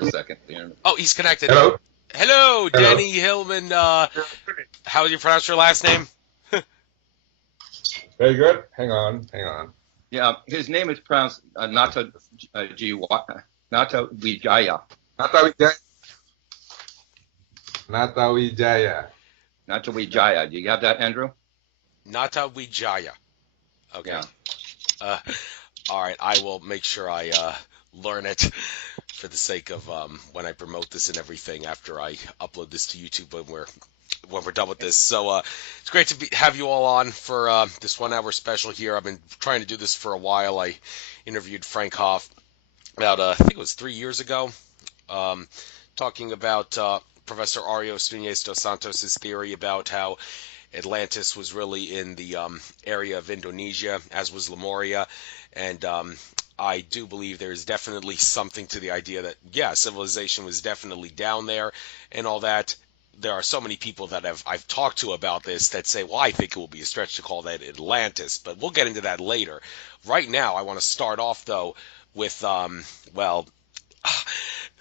a second. Oh, he's connected. Hello? Hello, Hello? Denny Hilman. How do you pronounce your last name? Very good. Hang on, hang on. Yeah, his name is pronounced Natawidjaja. Natawidjaya. Natawidjaya. Natawidjaja. Do you have that, Andrew? Natawidjaja. Okay. Yeah. All right. I will make sure I learn it for the sake of when I promote this and everything after I upload this to YouTube when we're done with this. So it's great to have you all on for this 1 hour special here. I've been trying to do this for a while. I interviewed Frank Hoff about, I think it was 3 years ago, talking about Professor Arios Núñez dos Santos' theory about how Atlantis was really in the area of Indonesia, as was Lemuria, and I do believe there's definitely something to the idea that, yeah, civilization was definitely down there and all that. There are so many people that I've talked to about this that say, well, I think it will be a stretch to call that Atlantis, but we'll get into that later. Right now, I want to start off, though, with,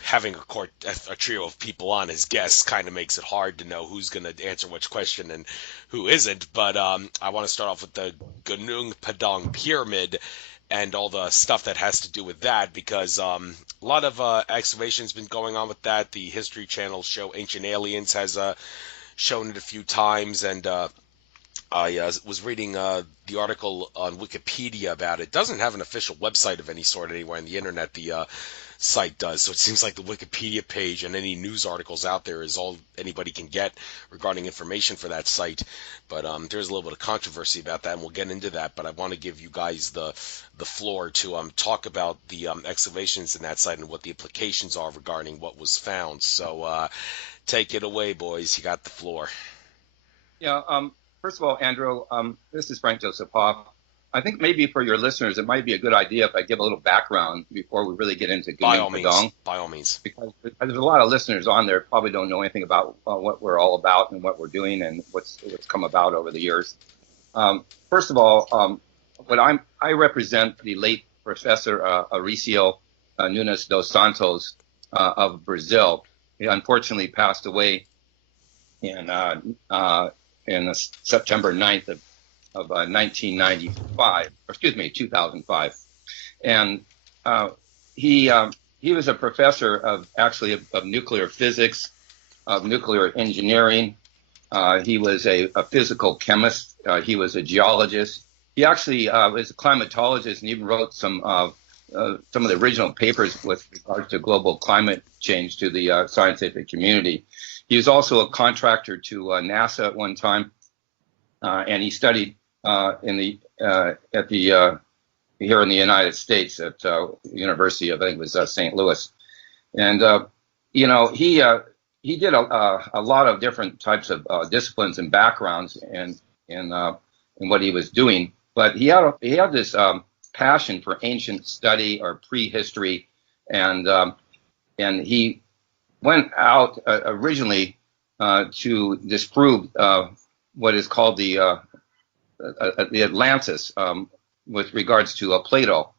having a trio of people on as guests kind of makes it hard to know who's going to answer which question and who isn't, but I want to start off with the Gunung Padang Pyramid and all the stuff that has to do with that, because a lot of excavation's been going on with that. The History Channel show Ancient Aliens has shown it a few times, and I was reading the article on Wikipedia about it. It doesn't have an official website of any sort anywhere on the internet. The site does, so it seems like the Wikipedia page and any news articles out there is all anybody can get regarding information for that site. But there's a little bit of controversy about that, and we'll get into that. But I want to give you guys the floor to talk about the excavations in that site and what the implications are regarding what was found. So take it away, boys. You got the floor. Yeah. First of all, Andrew, this is Frank Joseph Hoff. I think maybe for your listeners, it might be a good idea if I give a little background before we really get into Gunung Padang. By all means. Because there's a lot of listeners on there who probably don't know anything about what we're all about and what we're doing and what's come about over the years. First of all, I represent the late Professor Aricio Núñez dos Santos of Brazil. He unfortunately passed away in September 9th of 1995, or excuse me, 2005. And he was a professor of nuclear physics, of nuclear engineering. He was a physical chemist. He was a geologist. He actually was a climatologist and even wrote some of the original papers with regard to global climate change to the scientific community. He was also a contractor to NASA at one time, and he studied here in the United States at University of, I think it was St. Louis, and he did a lot of different types of disciplines and backgrounds in what he was doing, but he had this passion for ancient study or prehistory, and he went out originally to disprove what is called the Atlantis with regards to Plato,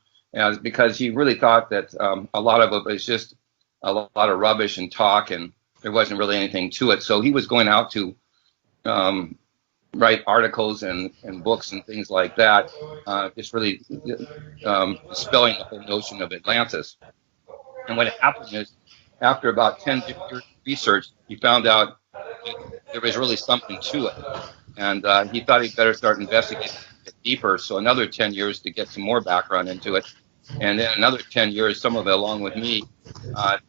because he really thought that a lot of it was just a lot of rubbish and talk, and there wasn't really anything to it. So he was going out to write articles and books and things like that, just really dispelling the whole notion of Atlantis. And what happened is, after about 10 years of research, he found out there was really something to it. And he thought he'd better start investigating it deeper. So another 10 years to get some more background into it. And then another 10 years, some of it along with me,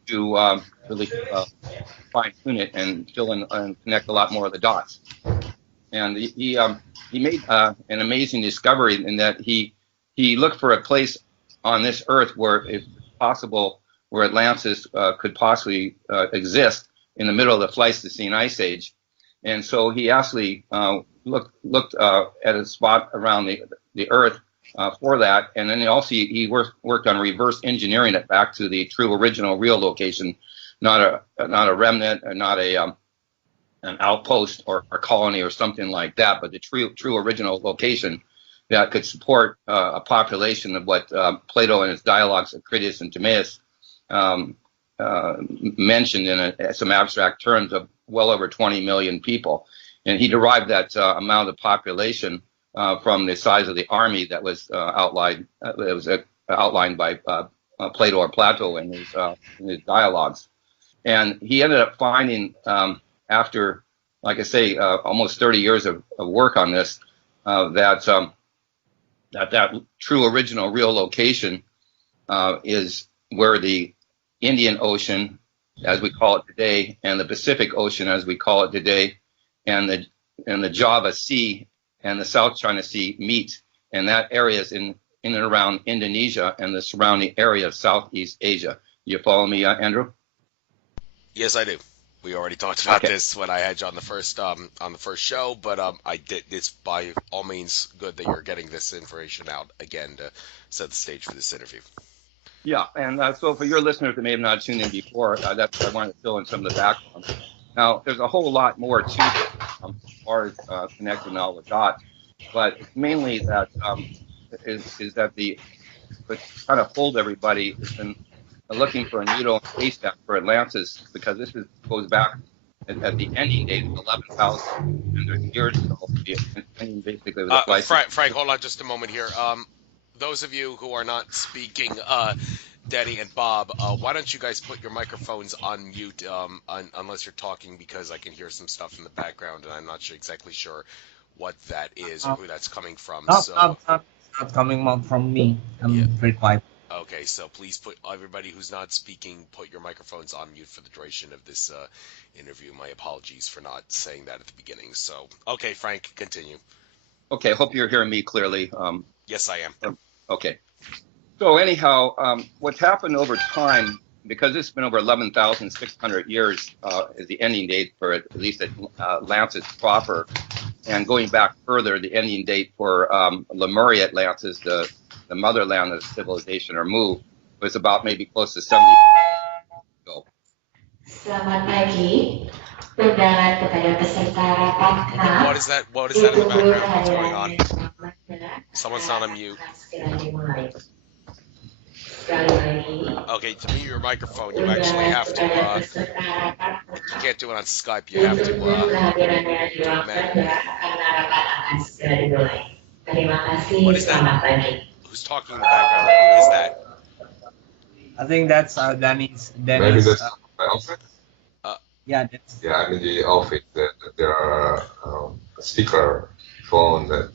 to really fine tune it and fill in and connect a lot more of the dots. And he made an amazing discovery in that he looked for a place on this earth where, if possible, where Atlantis could possibly exist in the middle of the Pleistocene Ice Age. And so he actually looked at a spot around the Earth for that, and then he worked on reverse engineering it back to the true original real location, not a remnant, or not an outpost or a colony or something like that, but the true original location that could support a population of what Plato in his dialogues of Critias and Timaeus mentioned in some abstract terms of well over 20 million people. And he derived that amount of population from the size of the army that was outlined. It was outlined by Plato or Plato in his dialogues. And he ended up finding, after, like I say, almost 30 years of work on this, that true original real location is where the Indian Ocean, as we call it today, and the Pacific Ocean, as we call it today, and the Java Sea and the South China Sea meet, and that area is in and around Indonesia and the surrounding area of Southeast Asia. You follow me, Andrew? Yes, I do. We already talked about this when I had you on the first show, but I did. It's by all means good that you're getting this information out again to set the stage for this interview. Yeah, and so for your listeners that may have not tuned in before, that's I wanted to fill in some of the background. Now, there's a whole lot more to this as far as connecting all the dots, but it's mainly that is that what kind of hold everybody has been looking for a needle in a haystack for Atlantis, because this goes back at the ending date of 11,000 years ago. Basically, with Frank, hold on just a moment here. Those of you who are not speaking, Denny and Bob, why don't you guys put your microphones on mute unless you're talking, because I can hear some stuff in the background and I'm not exactly sure what that is or who that's coming from. Not coming from me. I'm very quiet. Okay, so please put everybody who's not speaking, put your microphones on mute for the duration of this interview. My apologies for not saying that at the beginning. So, okay, Frank, continue. Okay, I hope you're hearing me clearly. Yes, I am. Okay. So anyhow, what's happened over time, because it's been over 11,600 years is the ending date for at least Atlantis proper, and going back further, the ending date for Lemuria Atlantis, the motherland of civilization or Mu, was about maybe close to 70 years ago. Selamat pagi. Undangan kepada peserta rapat. What is that in the background? What's going on? Someone's not on mute. Okay, to mute your microphone, you actually have to, you can't do it on Skype, you have to, what is that? Who's talking in the background? Who is that? I think that's Danny's. Maybe that's my office? Yeah, I'm in the office. There are a speaker phone that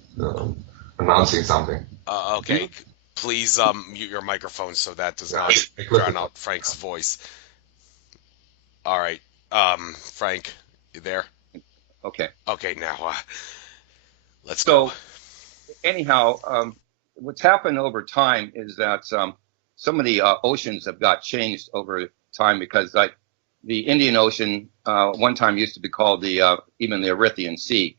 announcing something. Okay. Please mute your microphone so that does not drown out Frank's voice. All right. Frank, you there? Okay. Okay, now let's go. Anyhow, what's happened over time is that some of the oceans have got changed over time, because like the Indian Ocean one time used to be called even the Erythraean Sea,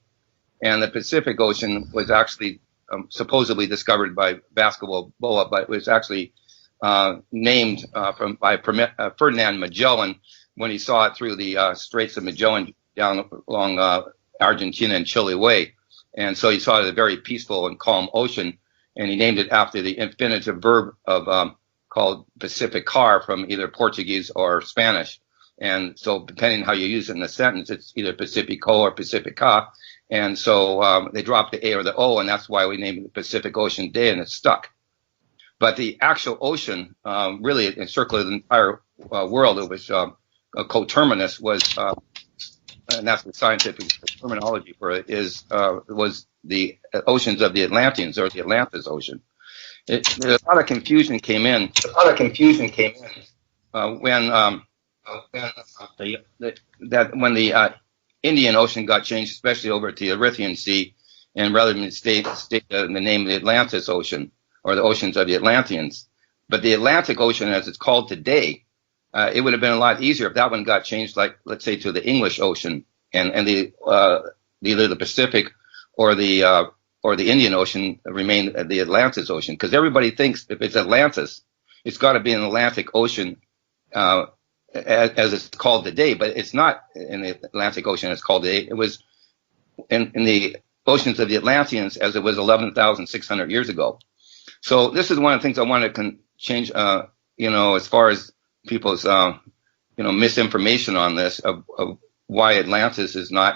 and the Pacific Ocean was actually supposedly discovered by Vasco da Gama, but it was actually named by Ferdinand Magellan when he saw it through the Straits of Magellan down along Argentina and Chile way. And so he saw it as a very peaceful and calm ocean, and he named it after the infinitive verb of called pacificar from either Portuguese or Spanish. And so depending how you use it in the sentence, it's either Pacifico or Pacifica. And so they dropped the A or the O, and that's why we named it the Pacific Ocean Day, and it's stuck. But the actual ocean, really encircling the entire world, it was coterminous, was, and that's the scientific terminology for it, was the oceans of the Atlanteans, or the Atlantis Ocean. A lot of confusion came in. When the Indian Ocean got changed, especially over to the Erythraean Sea, and rather than state the name of the Atlantis Ocean, or the oceans of the Atlanteans. But the Atlantic Ocean, as it's called today, it would have been a lot easier if that one got changed, like, let's say, to the English Ocean, and either the Pacific or the Indian Ocean remained the Atlantis Ocean, because everybody thinks if it's Atlantis, it's got to be an Atlantic Ocean as it's called today, but it's not in the Atlantic Ocean as it's called today. It was in the oceans of the Atlanteans as it was 11,600 years ago. So this is one of the things I want to change, as far as people's misinformation on this of why Atlantis is not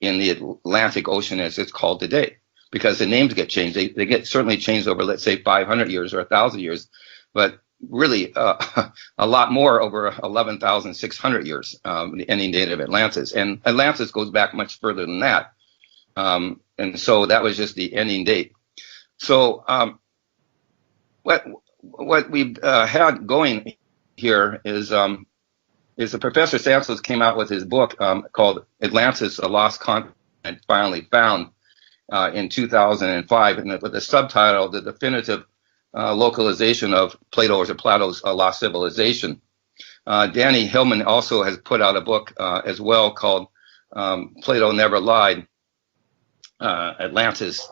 in the Atlantic Ocean as it's called today, because the names get changed. They get certainly changed over, let's say, 500 years or 1,000 years, but really a lot more over 11,600 years, the ending date of Atlantis. And Atlantis goes back much further than that. And so that was just the ending date. So what we've had going here is the Professor Santos came out with his book called Atlantis, A Lost Continent Finally Found in 2005, and with the subtitle, The Definitive Localization of Plato's Lost Civilization. Danny Hilman also has put out a book as well called Plato Never Lied, Atlantis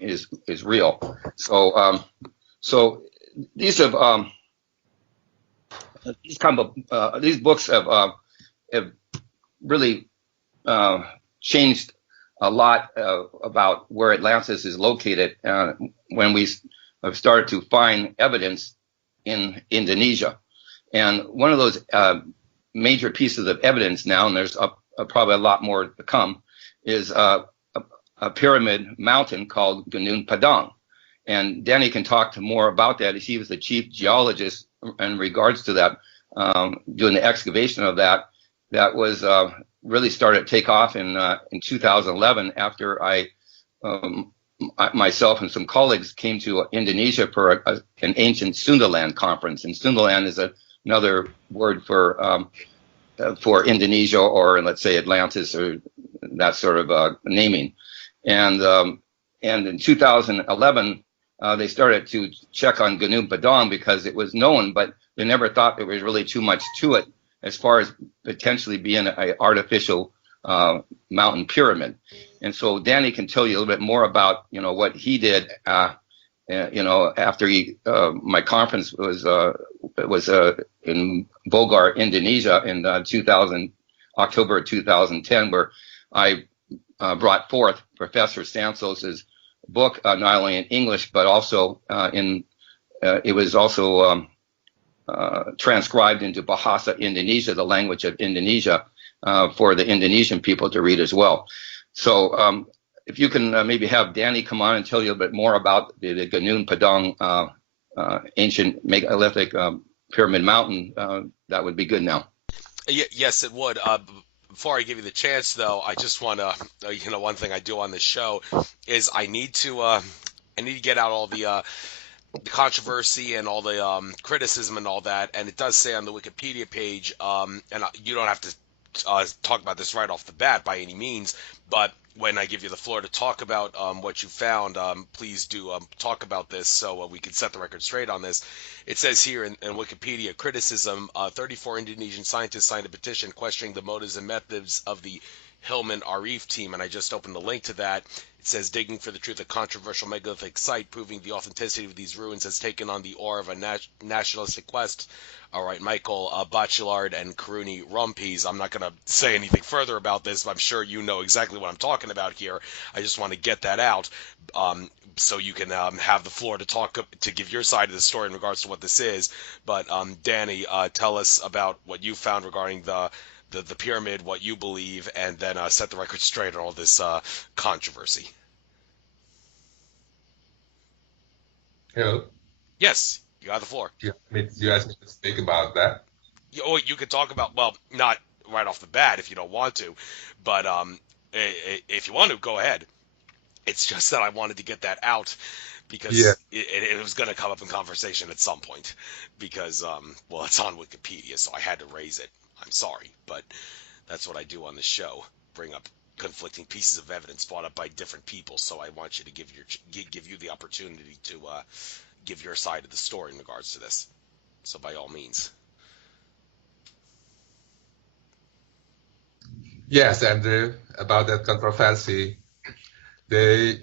is Real. So these have these books have really changed a lot about where Atlantis is located when we have started to find evidence in Indonesia. And one of those major pieces of evidence now, and there's probably a lot more to come, is a pyramid mountain called Gunung Padang. And Danny can talk more about that. He was the chief geologist in regards to that, doing the excavation of that. That was really started to take off in 2011 after myself and some colleagues came to Indonesia for an ancient Sundaland conference. And Sundaland is another word for Indonesia, or let's say Atlantis, or that sort of naming. And in 2011, they started to check on Gunung Padang because it was known, but they never thought there was really too much to it as far as potentially being an artificial mountain pyramid. And so Danny can tell you a little bit more about, what he did, after my conference was in Bogor, Indonesia in October 2010, where I brought forth Professor Santos's book, not only in English, but also it was also transcribed into Bahasa Indonesia, the language of Indonesia, for the Indonesian people to read as well. So if you can maybe have Danny come on and tell you a bit more about the Gunung Padang ancient megalithic pyramid mountain, that would be good now. Yes, it would. Before I give you the chance, though, I just want to, one thing I do on this show is I need to get out all the controversy and all the criticism and all that. And it does say on the Wikipedia page, and you don't have to talk about this right off the bat by any means, but when I give you the floor to talk about what you found, please do talk about this so we can set the record straight on this. It says here in Wikipedia, criticism, 34 Indonesian scientists signed a petition questioning the motives and methods of the Hilman Arif team, and I just opened a link to that. It says, digging for the truth, a controversial megalithic site proving the authenticity of these ruins has taken on the aura of a nationalistic quest. All right, Michael Bachelard and Karuni Rumpies. I'm not going to say anything further about this, but I'm sure you know exactly what I'm talking about here. I just want to get that out so you can have the floor to give your side of the story in regards to what this is. But Danny, tell us about what you found regarding the pyramid, what you believe, and then set the record straight on all this controversy. Hello? Yes, you have the floor. You asked me to speak about that? You could talk about, well, not right off the bat if you don't want to, but if you want to, go ahead. It's just that I wanted to get that out because it was going to come up in conversation at some point because, it's on Wikipedia, so I had to raise it. I'm sorry, but that's what I do on the show, bring up conflicting pieces of evidence brought up by different people, so I want you to give you the opportunity to give your side of the story in regards to this. So by all means. Yes, Andrew, about that controversy, the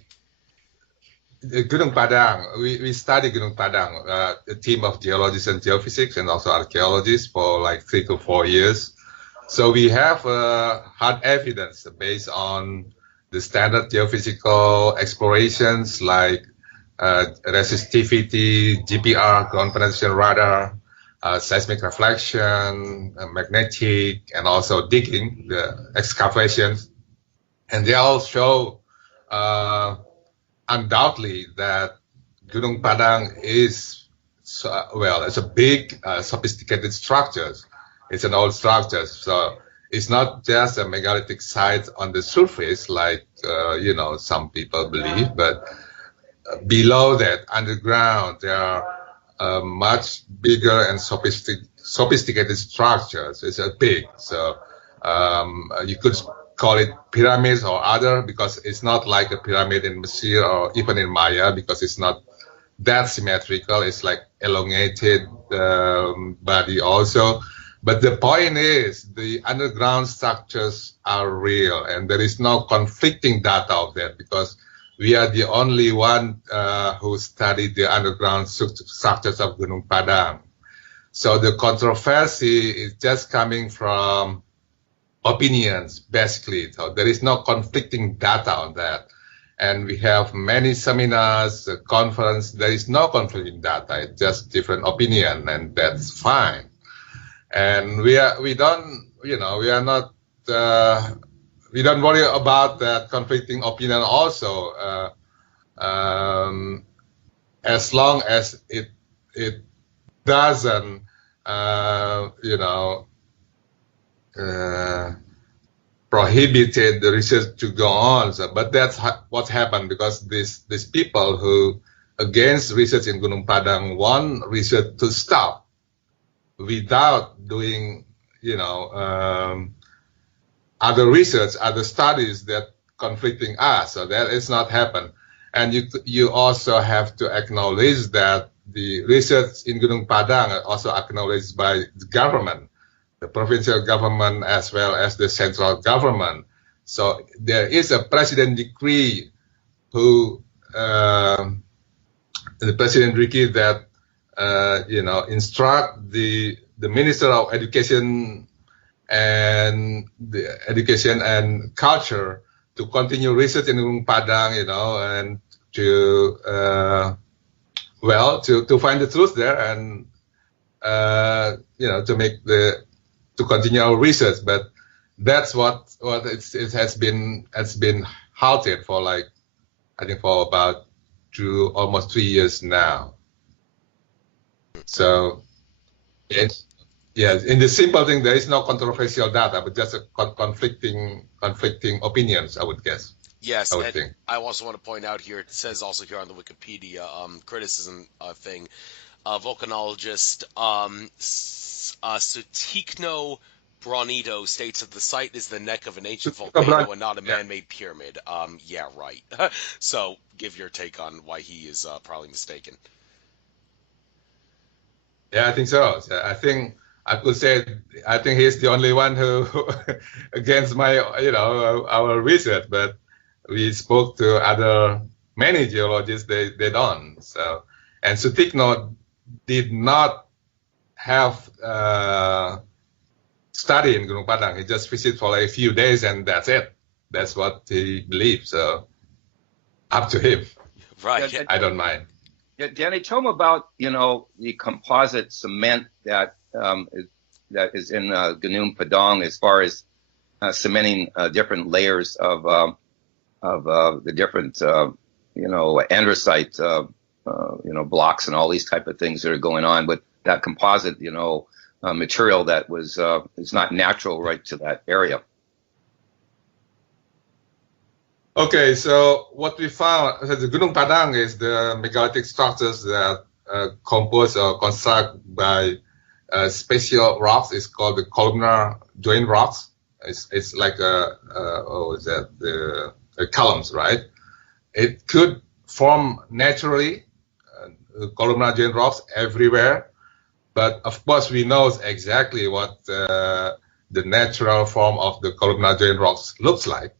Gunung Padang, we study Gunung Padang, a team of geologists and geophysics and also archaeologists for like 3 to 4 years. So we have hard evidence based on the standard geophysical explorations like resistivity, GPR, ground penetration radar, seismic reflection, magnetic, and also digging, the excavations. And they all show undoubtedly that Gunung Padang is, it's a big, sophisticated structure. It's an old structure. So it's not just a megalithic site on the surface, like, some people believe, but below that, underground, there are much bigger and sophisticated structures. It's big. So you could call it pyramids or other, because it's not like a pyramid in Mesir or even in Maya, because it's not that symmetrical. It's like elongated body also. But the point is, the underground structures are real, and there is no conflicting data of that, because we are the only one who studied the underground structures of Gunung Padang. So the controversy is just coming from opinions, basically. So there is no conflicting data on that. And we have many seminars, conference. There is no conflicting data. It's just different opinion, and that's fine. And we don't worry about that conflicting opinion also, as long as it doesn't, prohibited the research to go on. So, but that's what's happened, because these people who against research in Gunung Padang want research to stop without doing, other research, other studies that conflicting us. So that is not happen. And you also have to acknowledge that the research in Gunung Padang are also acknowledged by the government, the provincial government as well as the central government. So there is a president decree who the president decree that instruct the Minister of Education and Culture to continue research in Gunung Padang, and to find the truth there, and to continue our research. But that's what it has been halted for, like, I think for about almost 3 years now. So in the simple thing, there is no controversial data, but just a conflicting opinions, I would guess. Yes, I also want to point out here, it says also here on the Wikipedia criticism thing, volcanologist Sutikno Bronito states that the site is the neck of an ancient volcano and not a man-made pyramid. Yeah, right. So give your take on why he is probably mistaken. Yeah, I think so. I think I could say I think he's the only one who against our research, but we spoke to many geologists, they don't. So, and Sutikno did not have study in Gunung Padang. He just visited for like a few days and that's it. That's what he believes. So up to him. Right. Yeah, I don't mind. Yeah, Danny, tell him about the composite cement that is in Gunung Padang, as far as cementing different layers of the different andesite blocks and all these type of things that are going on with that composite material that was is not natural right to that area. Okay, so what we found, the Gunung Padang is the megalithic structures that composed or construct by special rocks. It's called the columnar joint rocks. It's like the columns, right? It could form naturally, columnar joint rocks everywhere, but of course we know exactly what the natural form of the columnar joint rocks looks like.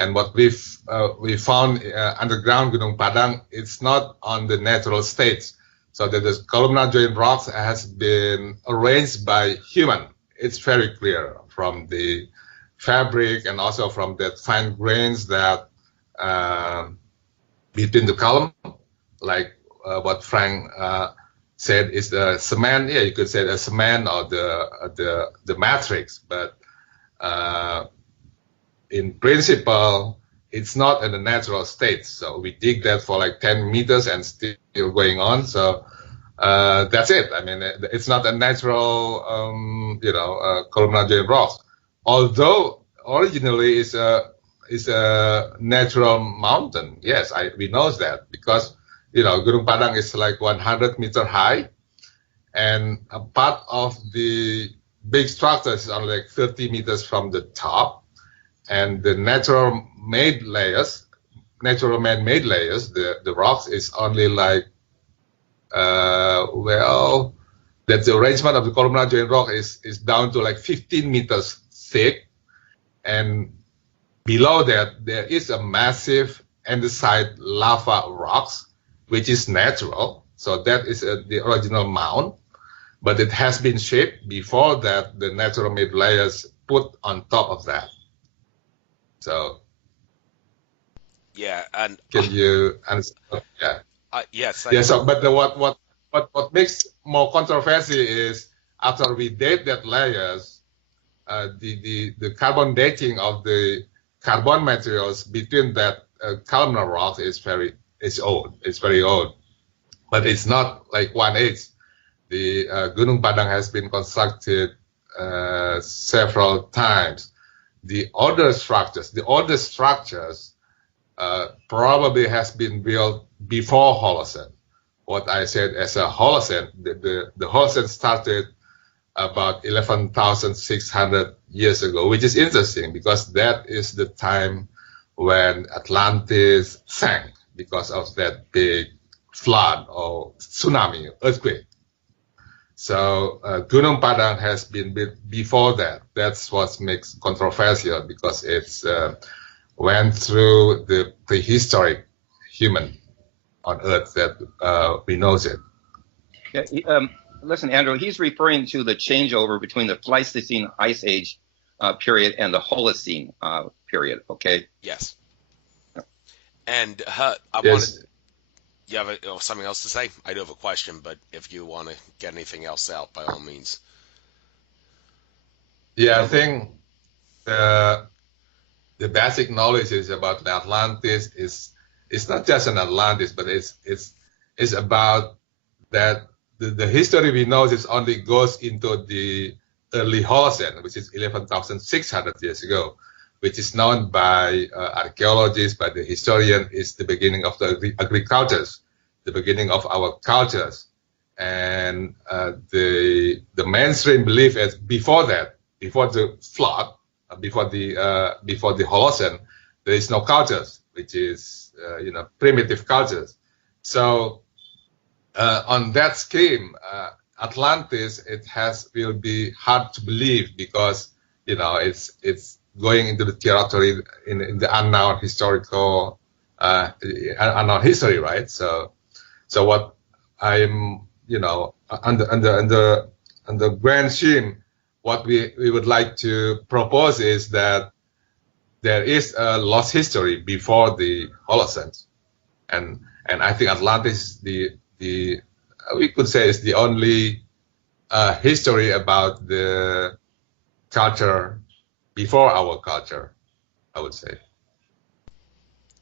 And what we found underground Gunung Padang, it's not on the natural states. So that the columnar joint rocks has been arranged by human. It's very clear from the fabric and also from the fine grains that between the column, like what Frank said is the cement. Yeah, you could say the cement or the matrix, but in principle, it's not in a natural state. So we dig that for like 10 meters and still going on. So that's it. I mean, it's not a natural, columnar joint rocks. Although originally it's a natural mountain. Yes, we know that because, Gunung Padang is like 100-meter high, and a part of the big structure is only like 30 meters from the top, and the natural man-made layers, the rocks is only like, that the arrangement of the columnar joint rock is down to like 15 meters thick, and below that there is a massive andesite lava rocks, which is natural. So that is the original mound, but it has been shaped before that, the natural made layers put on top of that. So yeah, and can you understand? Yeah. Yes. So, but what makes more controversy is after we date that layers, the carbon dating of the carbon materials between that columnar rock is very old. It's very old, but it's not like 1/8. The Gunung Padang has been constructed several times. The oldest structures probably has been built before Holocene. What I said as a Holocene, the Holocene started about 11,600 years ago, which is interesting because that is the time when Atlantis sank because of that big flood or tsunami, earthquake. So Gunung Padang has been built before that. That's what makes controversial because it's went through the prehistoric human on Earth that we know it. Yeah, listen, Andrew, he's referring to the changeover between the Pleistocene Ice Age period and the Holocene period, okay? Yes. And I Yes. wanted... You have something else to say? I do have a question, but if you want to get anything else out, by all means. Yeah, I think the basic knowledge is about the Atlantis it's not just an Atlantis, but it's about that the history we know is only goes into the early Holocene, which is 11,600 years ago, which is known by archaeologists, by the historian, is the beginning of the agricultures, the beginning of our cultures. And the mainstream belief is before that, before the flood, before the Holocene, there is no cultures, which is primitive cultures. So on that scheme, Atlantis will be hard to believe because it's going into the territory in the unknown historical unknown history, right? So what I'm under grand scheme, what we would like to propose is that there is a lost history before the Holocene, and I think Atlantis we could say is the only history about the culture before our culture, I would say.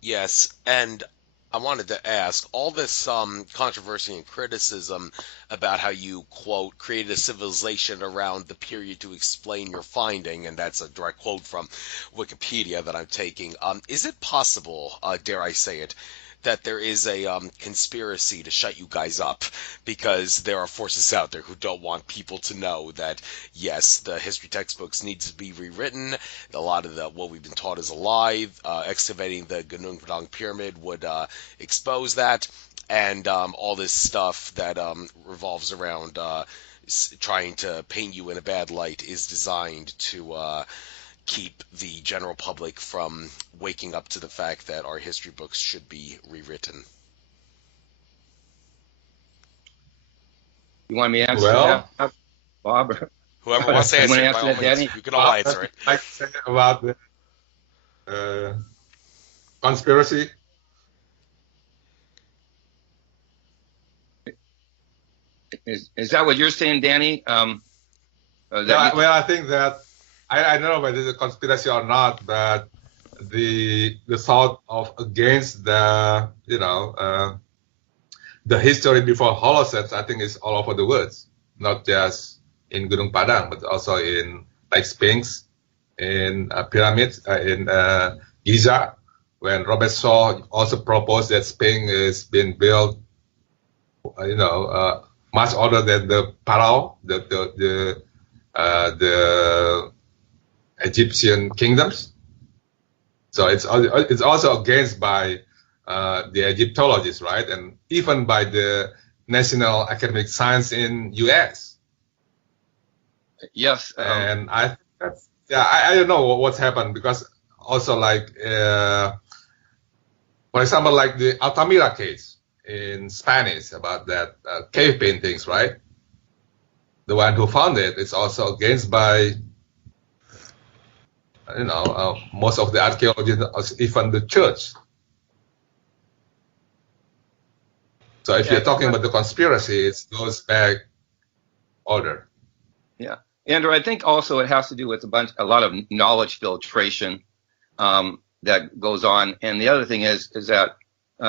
Yes, and I wanted to ask, all this controversy and criticism about how you, quote, created a civilization around the period to explain your finding, and that's a direct quote from Wikipedia that I'm taking. Is it possible, dare I say it, that there is a conspiracy to shut you guys up because there are forces out there who don't want people to know that, yes, the history textbooks need to be rewritten. A lot of what we've been taught is a lie. Excavating the Gunung Padang Pyramid would expose that, and all this stuff that revolves around trying to paint you in a bad light is designed to keep the general public from waking up to the fact that our history books should be rewritten. You want me to answer that, Bob? Whoever wants to answer it, by all means. Danny? You can all answer it. I'd like to say about the conspiracy. Is that what you're saying, Danny? Well, I think that I don't know whether it's a conspiracy or not, but the thought of against the the history before Holocene, I think is all over the world, not just in Gunung Padang, but also in like Sphinx, in pyramids, in Giza, when Robert Shaw also proposed that Sphinx is being built, much older than the Pharaoh, the Egyptian kingdoms. So it's also against by the Egyptologists, right? And even by the National Academic Science in U.S. Yes. And I don't know what's happened, because also like, for example, like the Altamira case in Spanish about that cave paintings, right? The one who found it is also against by, most of the archaeologists, even the church. So if you're talking about the conspiracy, it goes back older. Yeah, Andrew, I think also it has to do with a lot of knowledge filtration that goes on, and the other thing is that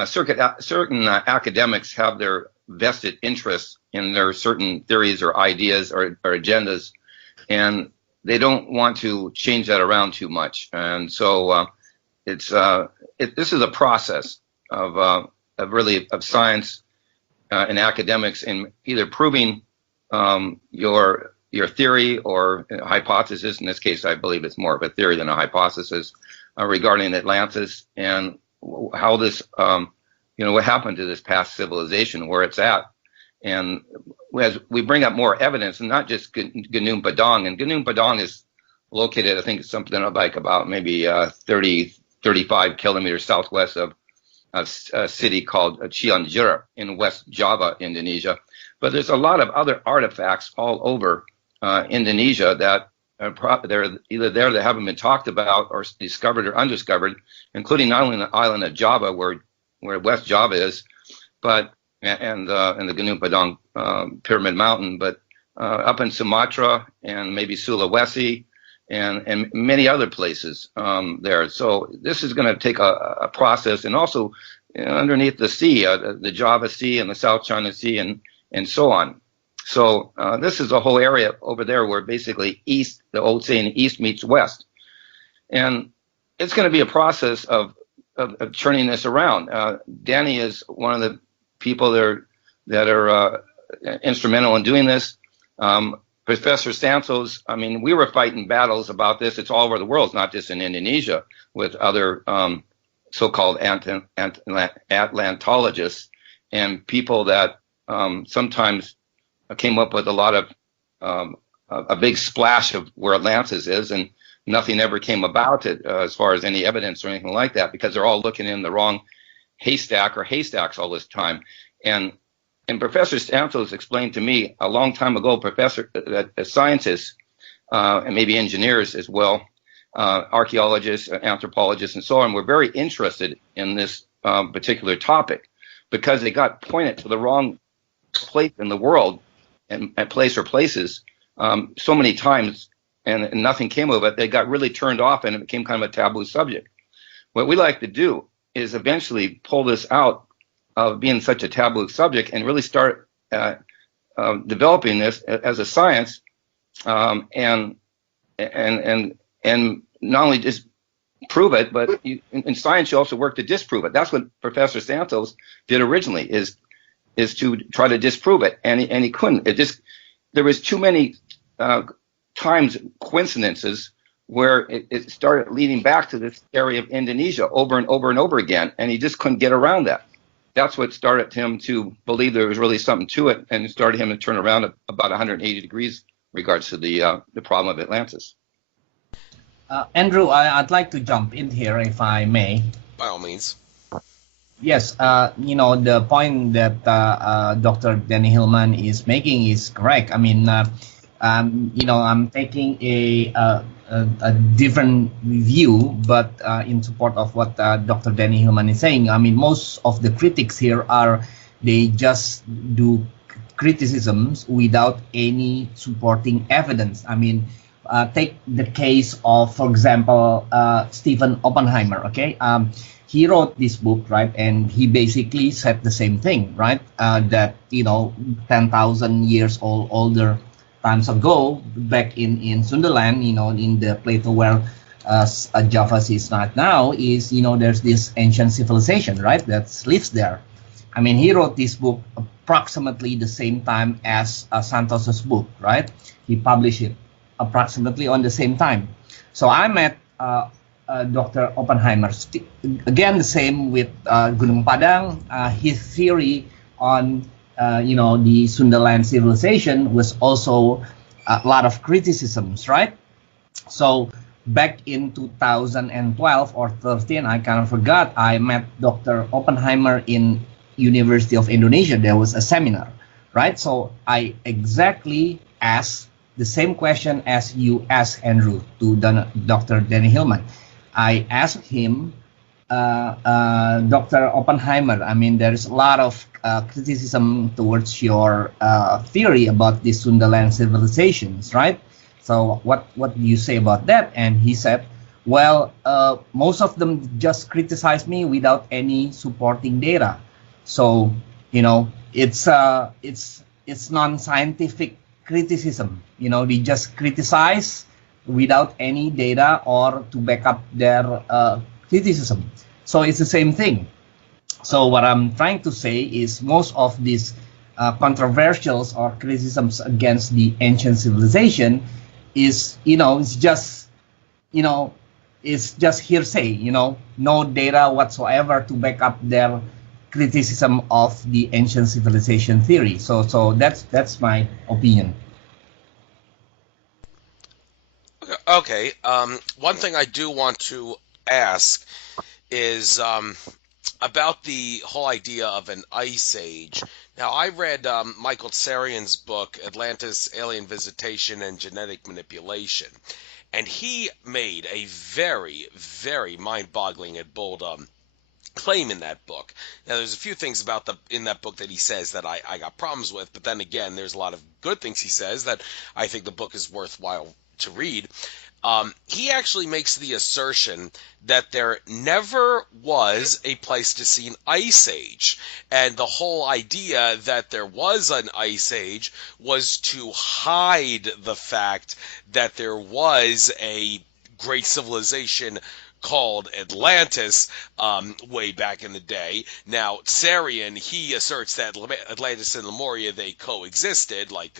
certain academics have their vested interests in their certain theories or ideas or agendas, and they don't want to change that around too much. And so this is a process of science and academics in either proving your theory or hypothesis. In this case, I believe it's more of a theory than a hypothesis regarding Atlantis and how this, what happened to this past civilization, where it's at. And as we bring up more evidence, and not just Gunung Padang, and Gunung Padang is located, I think it's something like about maybe 35 kilometers southwest of a city called Cianjur in West Java, Indonesia. But there's a lot of other artifacts all over Indonesia that they're either there that haven't been talked about or discovered or undiscovered, including not only the island of Java, where West Java is, but and the Gunung Padang Pyramid Mountain, but up in Sumatra and maybe Sulawesi and many other places there. So this is going to take a process, and also underneath the sea, the Java Sea and the South China Sea and so on. So this is a whole area over there where basically east, the old saying, east meets west. And it's going to be a process of turning this around. Danny is one of the people that are instrumental in doing this. Professor Santos, I mean, we were fighting battles about this. It's all over the world, not just in Indonesia, with other so-called Atlantologists and people that sometimes came up with a lot of a big splash of where Atlantis is, and nothing ever came about it as far as any evidence or anything like that, because they're all looking in the wrong haystack or haystacks all this time. And Professor Santos explained to me a long time ago, that scientists and maybe engineers as well, archaeologists, anthropologists, and so on, were very interested in this particular topic, because they got pointed to the wrong place in the world and place or places so many times, and nothing came of it. They got really turned off, and it became kind of a taboo subject. What we like to do is eventually pull this out of being such a taboo subject and really start developing this as a science, and not only just prove it, but in science you also work to disprove it. That's what Professor Santos did originally, is to try to disprove it, and he couldn't. There was too many times, coincidences, where it started leading back to this area of Indonesia over and over and over again, and he just couldn't get around that. That's what started him to believe there was really something to it, and it started him to turn around about 180 degrees regards to the problem of Atlantis. Andrew, I'd like to jump in here, if I may. By all means. Yes, the point that Dr. Danny Hilman is making is correct. I mean, I'm taking a different view, but in support of what Dr. Danny Hilman is saying. I mean, most of the critics here they just do criticisms without any supporting evidence. I mean, take the case of, for example, Stephen Oppenheimer. Okay, he wrote this book, right, and he basically said the same thing, right? That 10,000 years older times ago, back in Sundaland, in the plateau where Java is right now, is there's this ancient civilization, right, that lives there. I mean, he wrote this book approximately the same time as Santos's book, right? He published it approximately on the same time. So I met Dr. Oppenheimer. Again, the same with Gunung Padang. His theory on the Sundaland civilization was also a lot of criticisms, right? So back in 2012 or 13, I kind of forgot, I met Dr. Oppenheimer in University of Indonesia. There was a seminar, right? So I exactly asked the same question as you asked, Andrew, to Dr. Danny Hilman. I asked him, Dr. Oppenheimer, I mean, there's a lot of criticism towards your theory about the Sundaland civilizations, right? So what do you say about that? And he said, well, most of them just criticize me without any supporting data. So, it's non-scientific criticism. They just criticize without any data or to back up their criticism. So it's the same thing. So what I'm trying to say is most of these controversials or criticisms against the ancient civilization is, it's just hearsay, no data whatsoever to back up their criticism of the ancient civilization theory. So that's my opinion. Okay. One thing I do want to ask is about the whole idea of an ice age. Now, I read Michael Tsarian's book, Atlantis, Alien Visitation and Genetic Manipulation, and he made a very, very mind-boggling and bold claim in that book. Now, there's a few things in that book that he says that I got problems with, but then again, there's a lot of good things he says that I think the book is worthwhile to read. He actually makes the assertion that there never was a Pleistocene ice age, and the whole idea that there was an ice age was to hide the fact that there was a great civilization called Atlantis way back in the day. Now, Tsarian, he asserts that Atlantis and Lemuria, they coexisted, like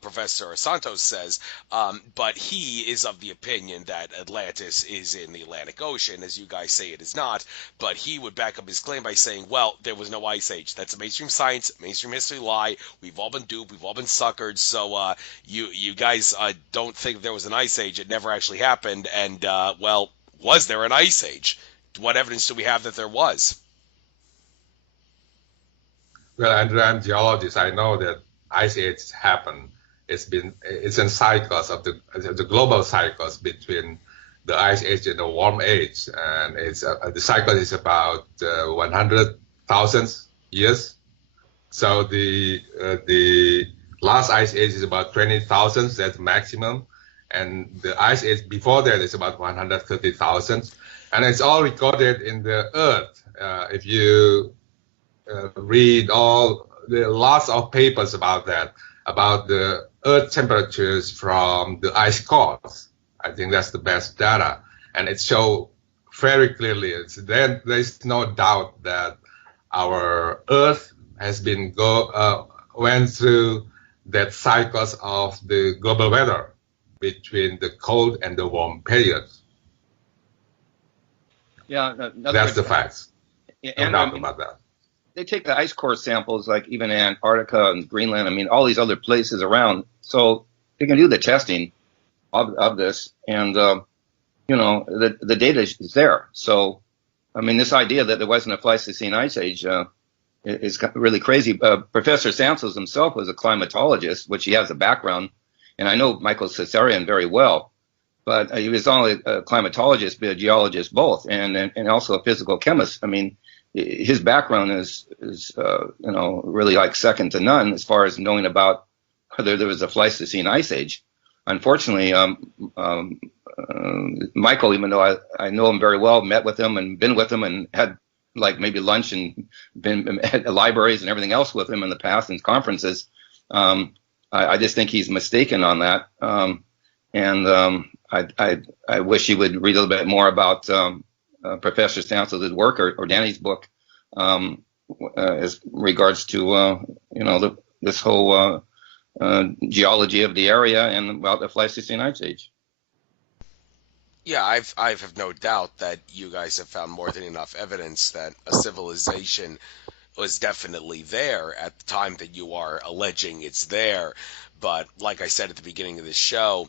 Professor Santos says, but he is of the opinion that Atlantis is in the Atlantic Ocean, as you guys say it is not, but he would back up his claim by saying, well, there was no ice age. That's a mainstream science, mainstream history lie. We've all been duped. We've all been suckered. So you guys don't think there was an ice age. It never actually happened. And, well, was there an ice age? What evidence do we have that there was? Well, Andrew, I'm a geologist. I know that ice ages happen. It's in cycles of the global cycles between the ice age and the warm age, and the cycle is about 100,000 years. So the last ice age is about 20,000. That's maximum. And the ice age before that is about 130,000, and it's all recorded in the Earth. If you read lots of papers about that, about the Earth temperatures from the ice cores, I think that's the best data, and it shows very clearly. There's no doubt that our Earth has been went through that cycles of the global weather between the cold and the warm periods. Yeah, that's the facts. Yeah, no doubt about that. They take the ice core samples, like even Antarctica and Greenland. I mean, all these other places around, so they can do the testing of this, and the data is there. So, I mean, this idea that there wasn't a Pleistocene ice age is really crazy. Professor Santos himself was a climatologist, which he has a background. And I know Michael Tsarian very well, but he was only a climatologist, but a geologist both, and also a physical chemist. I mean, his background is really like second to none as far as knowing about whether there was a Pleistocene ice age. Unfortunately, Michael, even though I know him very well, met with him and been with him and had like maybe lunch and been at libraries and everything else with him in the past and conferences, I just think he's mistaken on that. I wish he would read a little bit more about Professor Santos' work or Danny's book as regards to this whole geology of the area and about the Pleistocene Ice Age. Yeah, I have no doubt that you guys have found more than enough evidence that a civilization was definitely there at the time that you are alleging it's there. But like I said at the beginning of the show,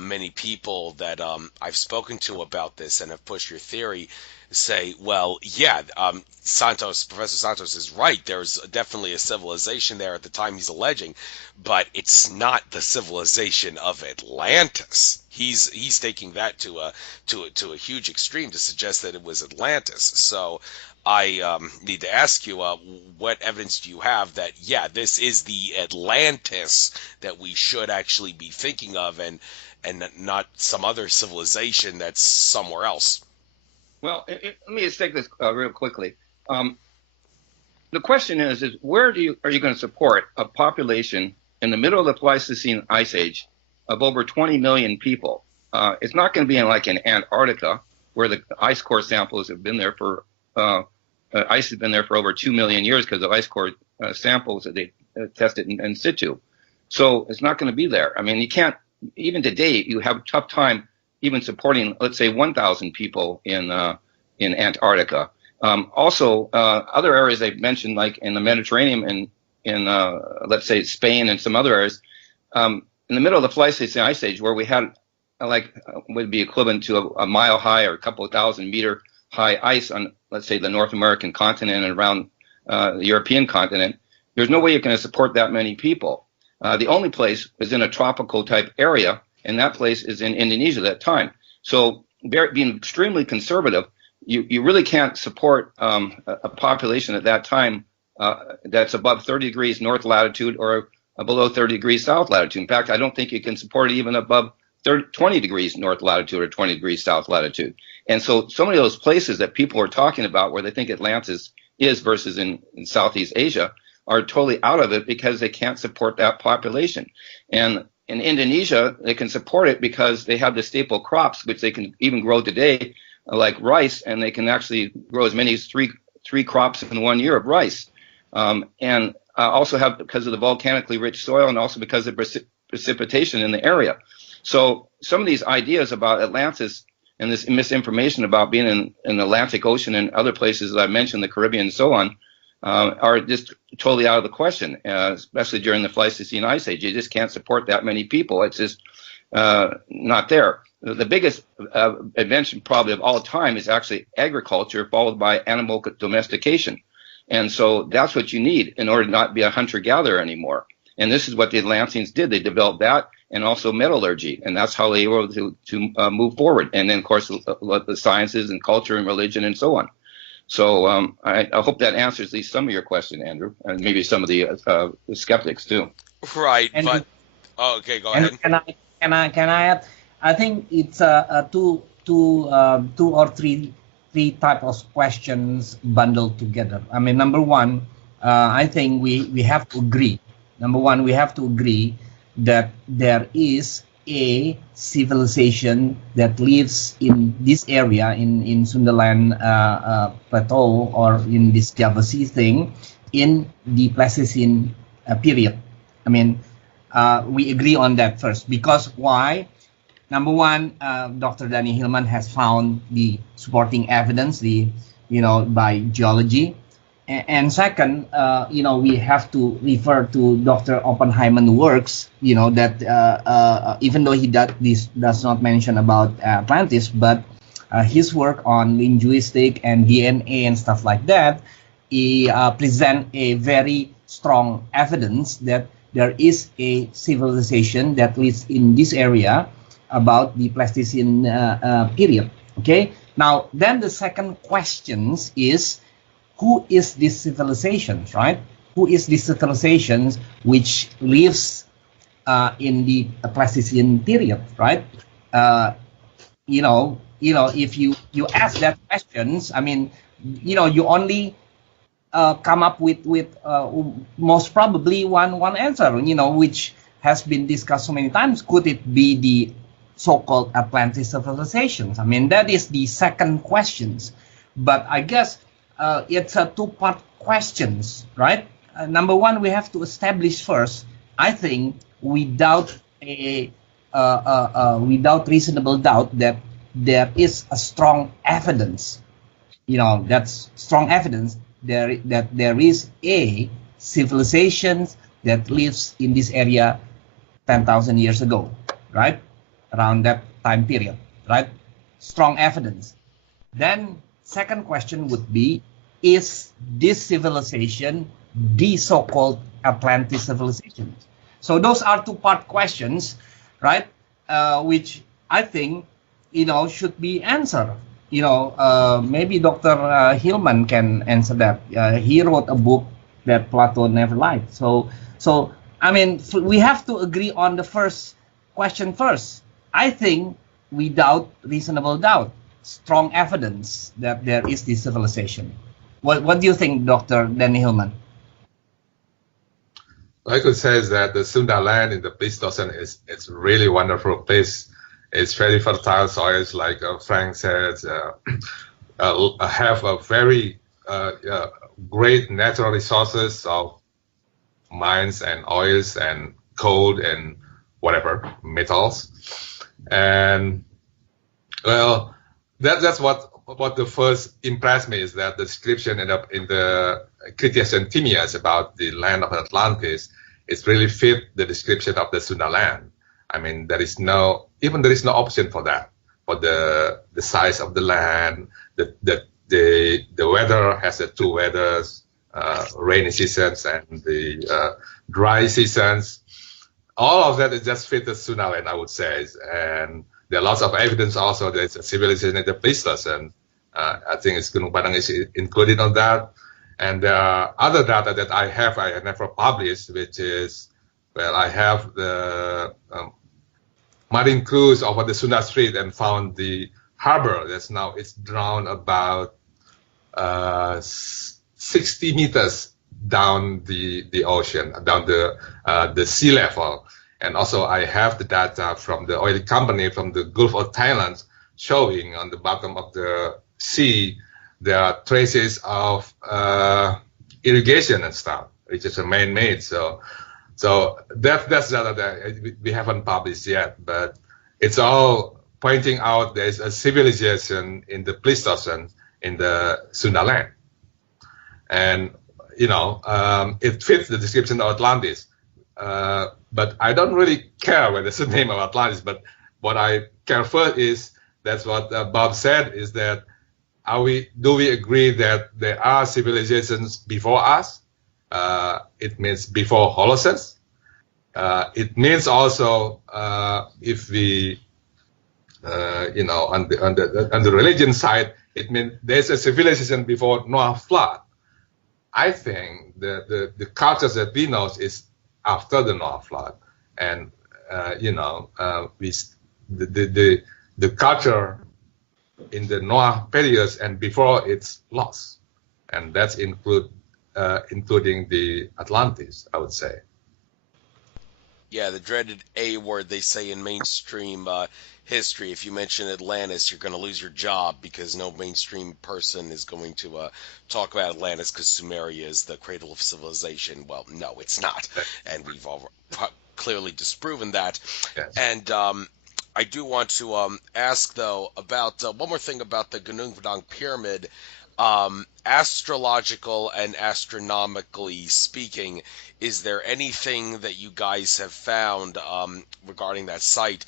many people that I've spoken to about this and have pushed your theory say, well, yeah, Professor Santos is right. There's definitely a civilization there at the time he's alleging, but it's not the civilization of Atlantis. He's taking that to a huge extreme to suggest that it was Atlantis. So I need to ask you, what evidence do you have that, yeah, this is the Atlantis that we should actually be thinking of and not some other civilization that's somewhere else? Well, let me just take this real quickly. The question is where are you going to support a population in the middle of the Pleistocene Ice Age of over 20 million people? It's not going to be in Antarctica, where the ice core samples have been there for ice has been there for over 2 million years because of ice core samples that they tested in situ. So it's not going to be there. I mean, you can't, even today, you have a tough time even supporting, let's say, 1,000 people in Antarctica. Also, other areas they've mentioned, like in the Mediterranean and in, let's say, Spain and some other areas, in the middle of the Pleistocene Ice Age, where we had would be equivalent to a mile high or a couple of 1,000-meter high ice on, let's say, the North American continent and around the European continent, there's no way you're going to support that many people. The only place is in a tropical type area, and that place is in Indonesia at that time. So being extremely conservative, you really can't support a population at that time that's above 30 degrees north latitude or below 30 degrees south latitude. In fact, I don't think you can support it even above 20 degrees north latitude or 20 degrees south latitude. And so many of those places that people are talking about where they think Atlantis is versus in Southeast Asia are totally out of it because they can't support that population. And in Indonesia, they can support it because they have the staple crops, which they can even grow today, like rice, and they can actually grow as many as three crops in 1 year of rice. And also have, because of the volcanically rich soil and also because of precipitation in the area. So some of these ideas about Atlantis and this misinformation about being in the Atlantic Ocean and other places that I mentioned, the Caribbean and so on, are just totally out of the question, especially during the Pleistocene Ice Age. You just can't support that many people. It's just not there. The biggest invention probably of all time is actually agriculture, followed by animal domestication. And so that's what you need in order to not be a hunter-gatherer anymore. And this is what the Atlanteans did. They developed that and also metallurgy. And that's how they were able to move forward. And then, of course, the sciences and culture and religion and so on. So I hope that answers at least some of your question, Andrew, and maybe some of the skeptics too. Right, and, but okay, go ahead. Can I add? I think it's two or three type of questions bundled together. I mean, number one, I think we have to agree. Number one, we have to agree that there is a civilization that lives in this area, in Sundaland Plateau, or in this Java Sea thing, in the Pleistocene period. I mean, we agree on that first. Because why? Number one, Dr. Danny Hilman has found the supporting evidence, by geology. And second, we have to refer to Dr. Oppenheimer's works, that even though he does not mention about Atlantis, but his work on linguistic and DNA and stuff like that, he present a very strong evidence that there is a civilization that lives in this area about the Pleistocene period. Okay. Now, then the second question is, who is this civilization, right? Who is this civilization which lives in the Pleistocene period, right? If you ask that questions, I mean, you only come up with most probably one answer, which has been discussed so many times. Could it be the so-called Atlantis civilizations? I mean, that is the second questions. But I guess it's a two-part questions, right? Number one, we have to establish first, I think, without without reasonable doubt, that there is a strong evidence, that's strong evidence that there is a civilization that lives in this area 10,000 years ago, right? Around that time period, right? Strong evidence. Then second question would be, is this civilization the so-called Atlantis civilization? So those are two-part questions, right? Which I think, should be answered. Maybe Dr. Hilman can answer that. He wrote a book that Plato never liked. So I mean, we have to agree on the first question first. I think without reasonable doubt, strong evidence that there is this civilization. What do you think, Dr. Danny Hilman? I could say is that the Sunda land in the Pleistocene it's really wonderful place. It's very fertile soils, like Frank says, have a very great natural resources of mines and oils and coal and whatever, metals. And well, that's what the first impressed me, is that the description in the Cretaceous Timaeus about the land of Atlantis, it really fit the description of the Sunda land. I mean, there is no option for that, for the size of the land, the weather has the two weathers, rainy seasons and the dry seasons. All of that is just fit the Sunda land, I would say. And there are lots of evidence also there's a civilization in the Pleistocene. I think it's Gunung Padang is included on that. And there are other data that I have never published, which is, well, I have the marine cruise over the Sunda Strait and found the harbor that's now, it's down about 60 meters down the ocean, down the sea level. And also I have the data from the oil company from the Gulf of Thailand showing on the bottom of the sea there are traces of irrigation and stuff, which is man-made. So that's data that we haven't published yet, but it's all pointing out there's a civilization in the Pleistocene in the Sunda land. And, it fits the description of Atlantis. But I don't really care whether it's the name of Atlantis, but what I care for is, that's what Bob said, is that do we agree that there are civilizations before us? It means before Holocene. It means also if we, on the religion side, it means there's a civilization before Noah flood. I think the cultures that we know is after the Noah flood, and the culture in the Noah period and before it's lost, and that's including the Atlantis, I would say. Yeah, the dreaded A word they say in mainstream history. If you mention Atlantis, you're going to lose your job, because no mainstream person is going to talk about Atlantis because Sumeria is the cradle of civilization. Well, no, it's not. And we've all clearly disproven that. Yes. And I do want to ask, though, about one more thing about the Gunung Padang Pyramid. Astrological and astronomically speaking, is there anything that you guys have found regarding that site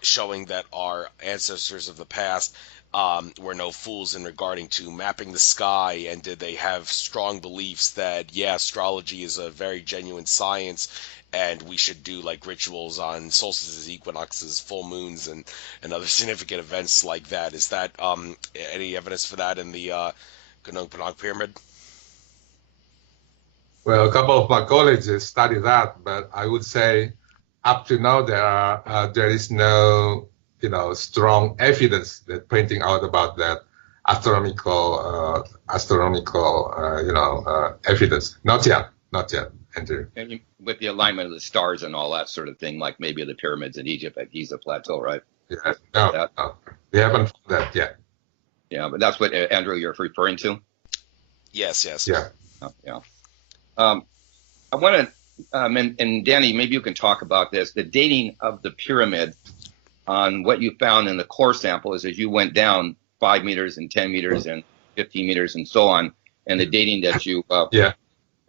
showing that our ancestors of the past were no fools in regarding to mapping the sky, and did they have strong beliefs that, yeah, astrology is a very genuine science, and we should do like rituals on solstices, equinoxes, full moons, and other significant events like that? Is that any evidence for that in the Gunung Padang Pyramid? Well, a couple of my colleagues study that, but I would say up to now there is no strong evidence that pointing out about that astronomical evidence. Not yet, Andrew. And with the alignment of the stars and all that sort of thing, like maybe the pyramids in Egypt at Giza Plateau, right? Yeah, no, we haven't found that yet. Yeah, but that's what Andrew you're referring to. Yes. Yeah. Oh, yeah. I want to, and Danny, maybe you can talk about this. The dating of the pyramid on what you found in the core samples as you went down 5 meters and 10 meters and 15 meters and so on, and the dating that you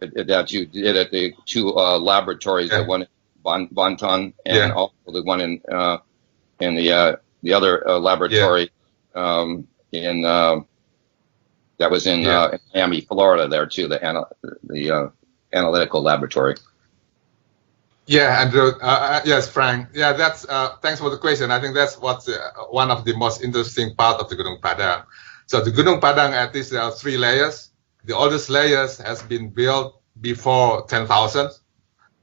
that you did at the two laboratories, the one in Bantan and also the one in the other laboratory in that was in Miami, Florida, there too, the analytical laboratory. Yeah, Andrew. Yes, Frank. Yeah, that's. Thanks for the question. I think that's what's one of the most interesting part of the Gunung Padang. So the Gunung Padang, at least there are 3 layers. The oldest layers has been built before 10,000.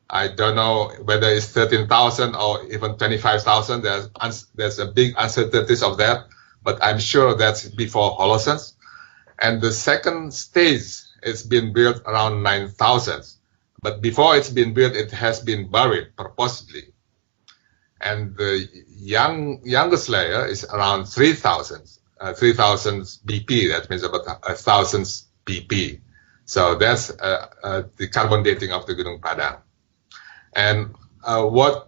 I don't know whether it's 13,000 or even 25,000. There's a big uncertainties of that, but I'm sure that's before Holocene. And the second stage is been built around 9,000. But before it's been built, it has been buried purposely. And the youngest layer is around 3,000 BP. That means about 1,000 BP. So that's the carbon dating of the Gunung Padang. And one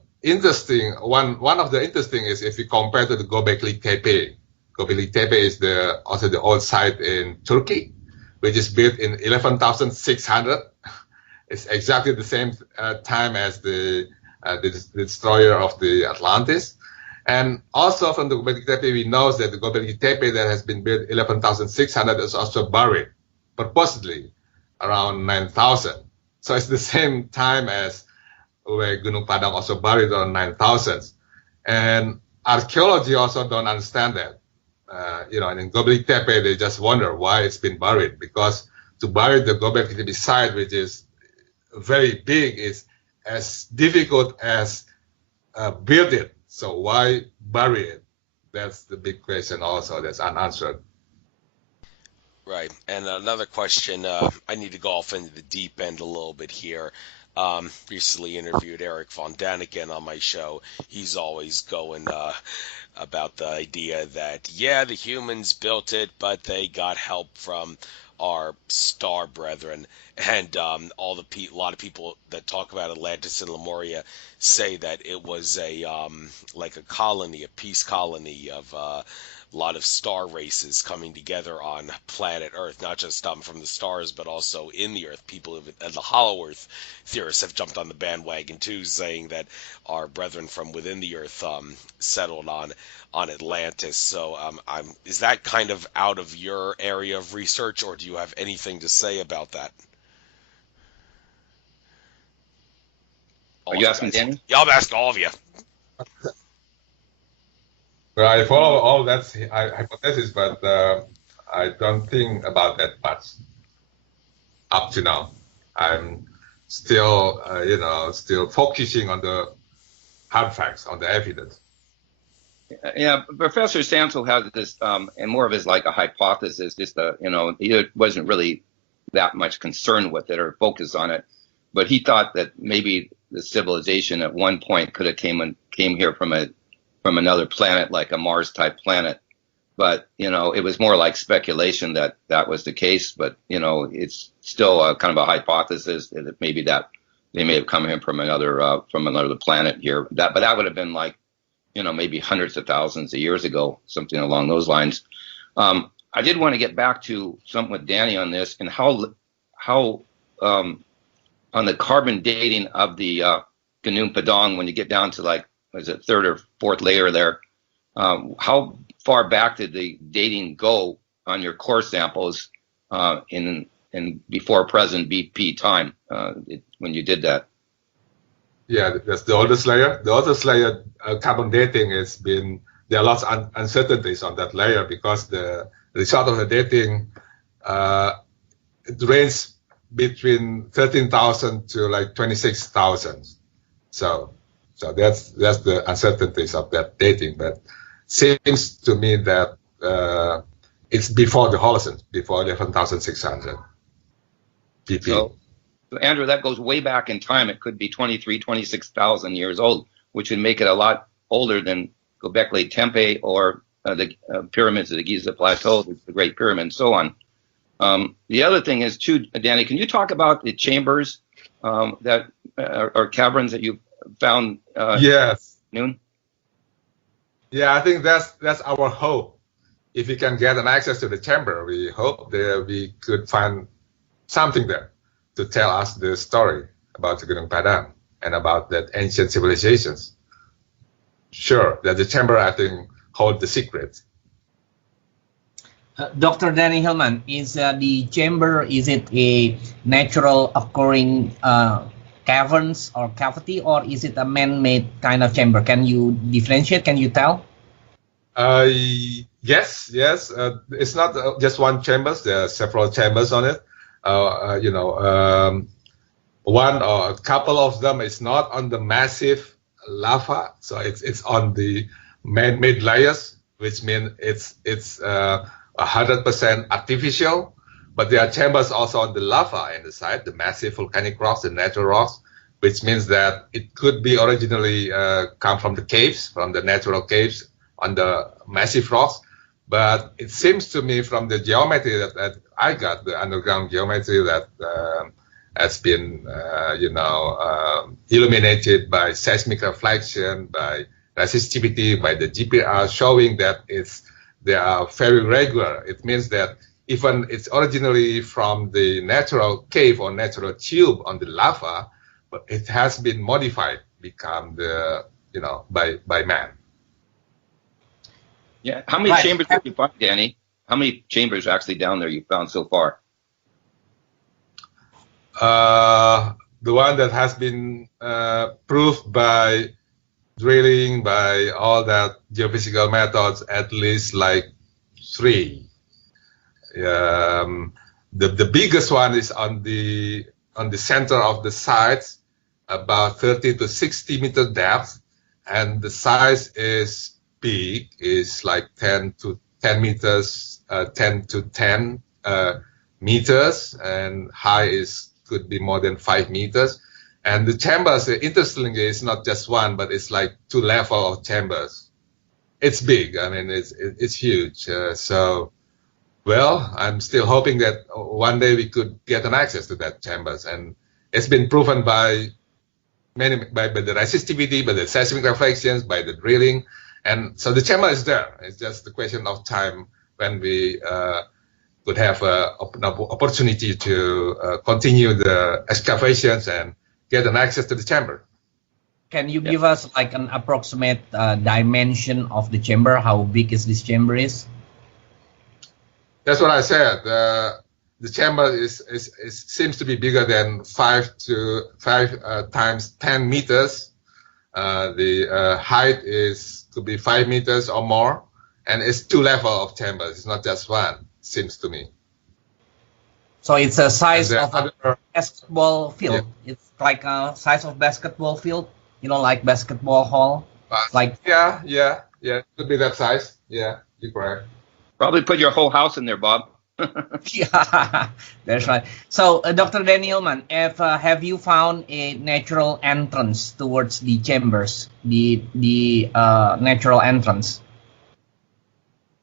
of the interesting is if you compare to the Göbekli Tepe. Göbekli Tepe is also the old site in Turkey, which is built in 11,600. It's exactly the same time as the destroyer of the Atlantis. And also from the Göbekli Tepe, we know that the Göbekli Tepe that has been built 11,600 is also buried purposely around 9,000. So it's the same time as where Gunung Padang also buried around 9,000. And archaeology also don't understand that. And in Göbekli Tepe, they just wonder why it's been buried, because to bury the Göbekli Tepe site, which is very big, is as difficult as build it. So why bury it? That's the big question also that's unanswered. Right. And another question, I need to go off into the deep end a little bit here. Recently interviewed Eric von Daniken on my show. He's always going about the idea that, the humans built it, but they got help from our star brethren. And a lot of people that talk about Atlantis and Lemuria say that it was like a colony, a peace colony of a lot of star races coming together on planet Earth, not just from the stars, but also in the Earth. People and the Hollow Earth theorists have jumped on the bandwagon too, saying that our brethren from within the Earth settled on Atlantis. So is that kind of out of your area of research, or do you have anything to say about that? Are you asking Danny? Yeah, I'm asking all of you. Well, I follow all that hypothesis, but I don't think about that much up to now. I'm still, still focusing on the hard facts, on the evidence. Yeah, Professor Santos has this, and more of his like a hypothesis. Just he wasn't really that much concerned with it or focused on it, but he thought that maybe the civilization at one point could have came here from another planet, like a Mars type planet. But it was more like speculation that was the case. But it's still a kind of a hypothesis that maybe that they may have come here from another planet here. But that would have been like maybe hundreds of thousands of years ago, something along those lines. I did want to get back to something with Danny on this and how on the carbon dating of the Gunung Padang, when you get down to like, was it third or fourth layer there, how far back did the dating go on your core samples in before present BP time when you did that? Yeah, that's the oldest layer. The oldest layer, carbon dating there are lots of uncertainties on that layer because the result of the dating it ranges between 13,000 to like 26,000. So that's the uncertainties of that dating. But seems to me that it's before the Holocene, before 11,600 pp. So, Andrew, that goes way back in time. It could be 26,000 years old, which would make it a lot older than Göbekli Tepe or the pyramids of the Giza Plateau, the Great Pyramid, and so on. The other thing is, too, Danny, can you talk about the chambers that or caverns that you found? Yes. Noon? Yeah, I think that's our hope. If we can get an access to the chamber, we hope that we could find something there to tell us the story about the Gunung Padang and about that ancient civilizations. Sure, that the chamber, I think, hold the secret. Dr. Danny Hilman, is the chamber, is it a natural occurring caverns or cavity, or is it a man-made kind of chamber? Can you differentiate? Can you tell? Yes. It's not just one chamber. There are several chambers on it. One or a couple of them is not on the massive lava, so it's on the man-made layers, which means it's 100% artificial. But there are chambers also on the lava in the side, the massive volcanic rocks, the natural rocks, which means that it could be originally come from the caves, from the natural caves on the massive rocks. But it seems to me from the geometry that I got, the underground geometry that has been, illuminated by seismic reflection, by resistivity, by the GPR, showing that they are very regular. It means that even it's originally from the natural cave or natural tube on the lava, but it has been modified, become by man. Yeah. How many chambers did you find, Danny? How many chambers actually down there you found so far? The one that has been proved by drilling, by all that geophysical methods, at least like 3. The biggest one is on the center of the site, about 30 to 60 meter depth, and the size is big, is like 10 to 10 meters, 10 to 10 meters, and high could be more than 5 meters. And the chambers, interestingly, is not just one, but it's like 2 levels of chambers. It's big. I mean, it's huge. Well, I'm still hoping that one day we could get an access to that chambers, and it's been proven by the resistivity, by the seismic reflections, by the drilling, and so the chamber is there. It's just the question of time when we could have an opportunity to continue the excavations and get an access to the chamber. Can you give us like an approximate dimension of the chamber? How big is this chamber is? That's what I said. The chamber seems to be bigger than 5 times 10 meters. The height could be 5 meters or more, and it's 2 levels of chambers. It's not just one. Seems to me. So it's a size of a basketball field. Yeah. It's like a size of basketball field. Like basketball hall. Yeah. It could be that size. Yeah, you're correct. Probably put your whole house in there, Bob. Yeah, that's right. So, Dr. Danny Hilman, have you found a natural entrance towards the chambers? The natural entrance.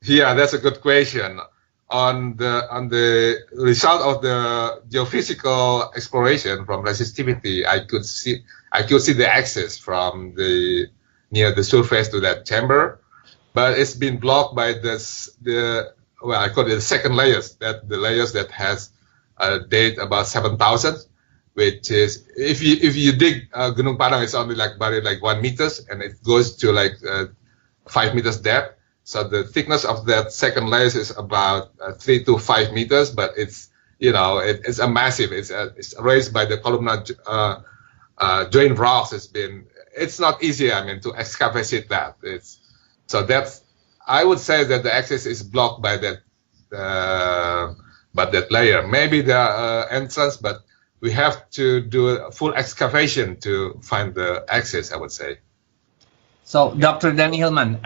Yeah, that's a good question. On the result of the geophysical exploration from resistivity, I could see the access from near the surface to that chamber, but it's been blocked by I call it the second layers, the layers that has a date about 7,000, which is if you dig Gunung Padang, it's only buried 1 meters, and it goes to 5 meters depth. So the thickness of that second layer is about 3 to 5 meters, but it's it's a massive. It's raised by the columnar joint rocks. It's not easy. I mean, to excavate that. I would say that the access is blocked by that but that layer. Maybe there are entrance, but we have to do a full excavation to find the access, I would say. So, Dr. Danny Hilman,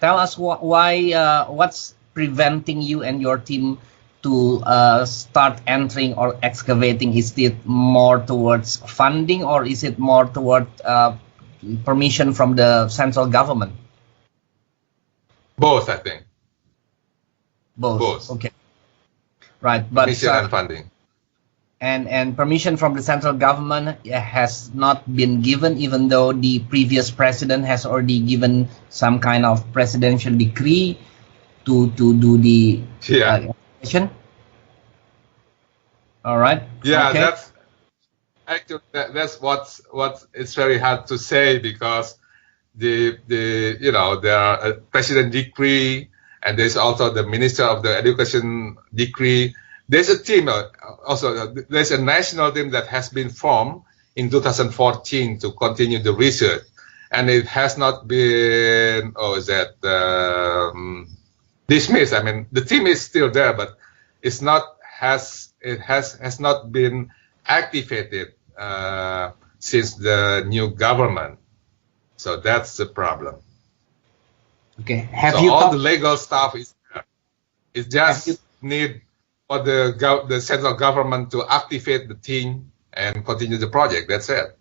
tell us what's preventing you and your team to start entering or excavating? Is it more towards funding, or is it more toward permission from the central government? Both, I think. Both. Okay. Right, but permission and funding. And permission from the central government has not been given, even though the previous president has already given some kind of presidential decree to do the excavation. All right. Yeah, okay. that's actually that's what it's very hard to say, because there are a president decree, and there's also the minister of the education decree. There's a team also. There's a national team that has been formed in 2014 to continue the research, and it has not been dismissed. I mean, the team is still there, but it's not has not been activated since the new government. So that's the problem. Okay. All the legal stuff is there. It just need for the central government to activate the team and continue the project. That's it.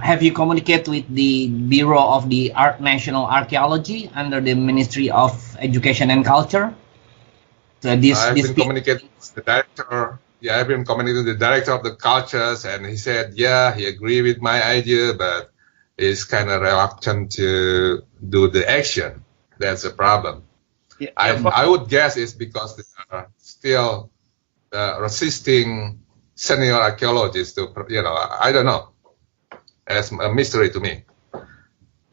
Have you communicated with the Bureau of the National Archaeology under the Ministry of Education and Culture? So I've been communicating with the director. Yeah, I've been communicating with the director of the cultures, and he said, yeah, he agreed with my idea, but is kind of reluctant to do the action. That's a problem. Yeah, I would guess it's because they are still resisting senior archaeologists to, I don't know. It's a mystery to me.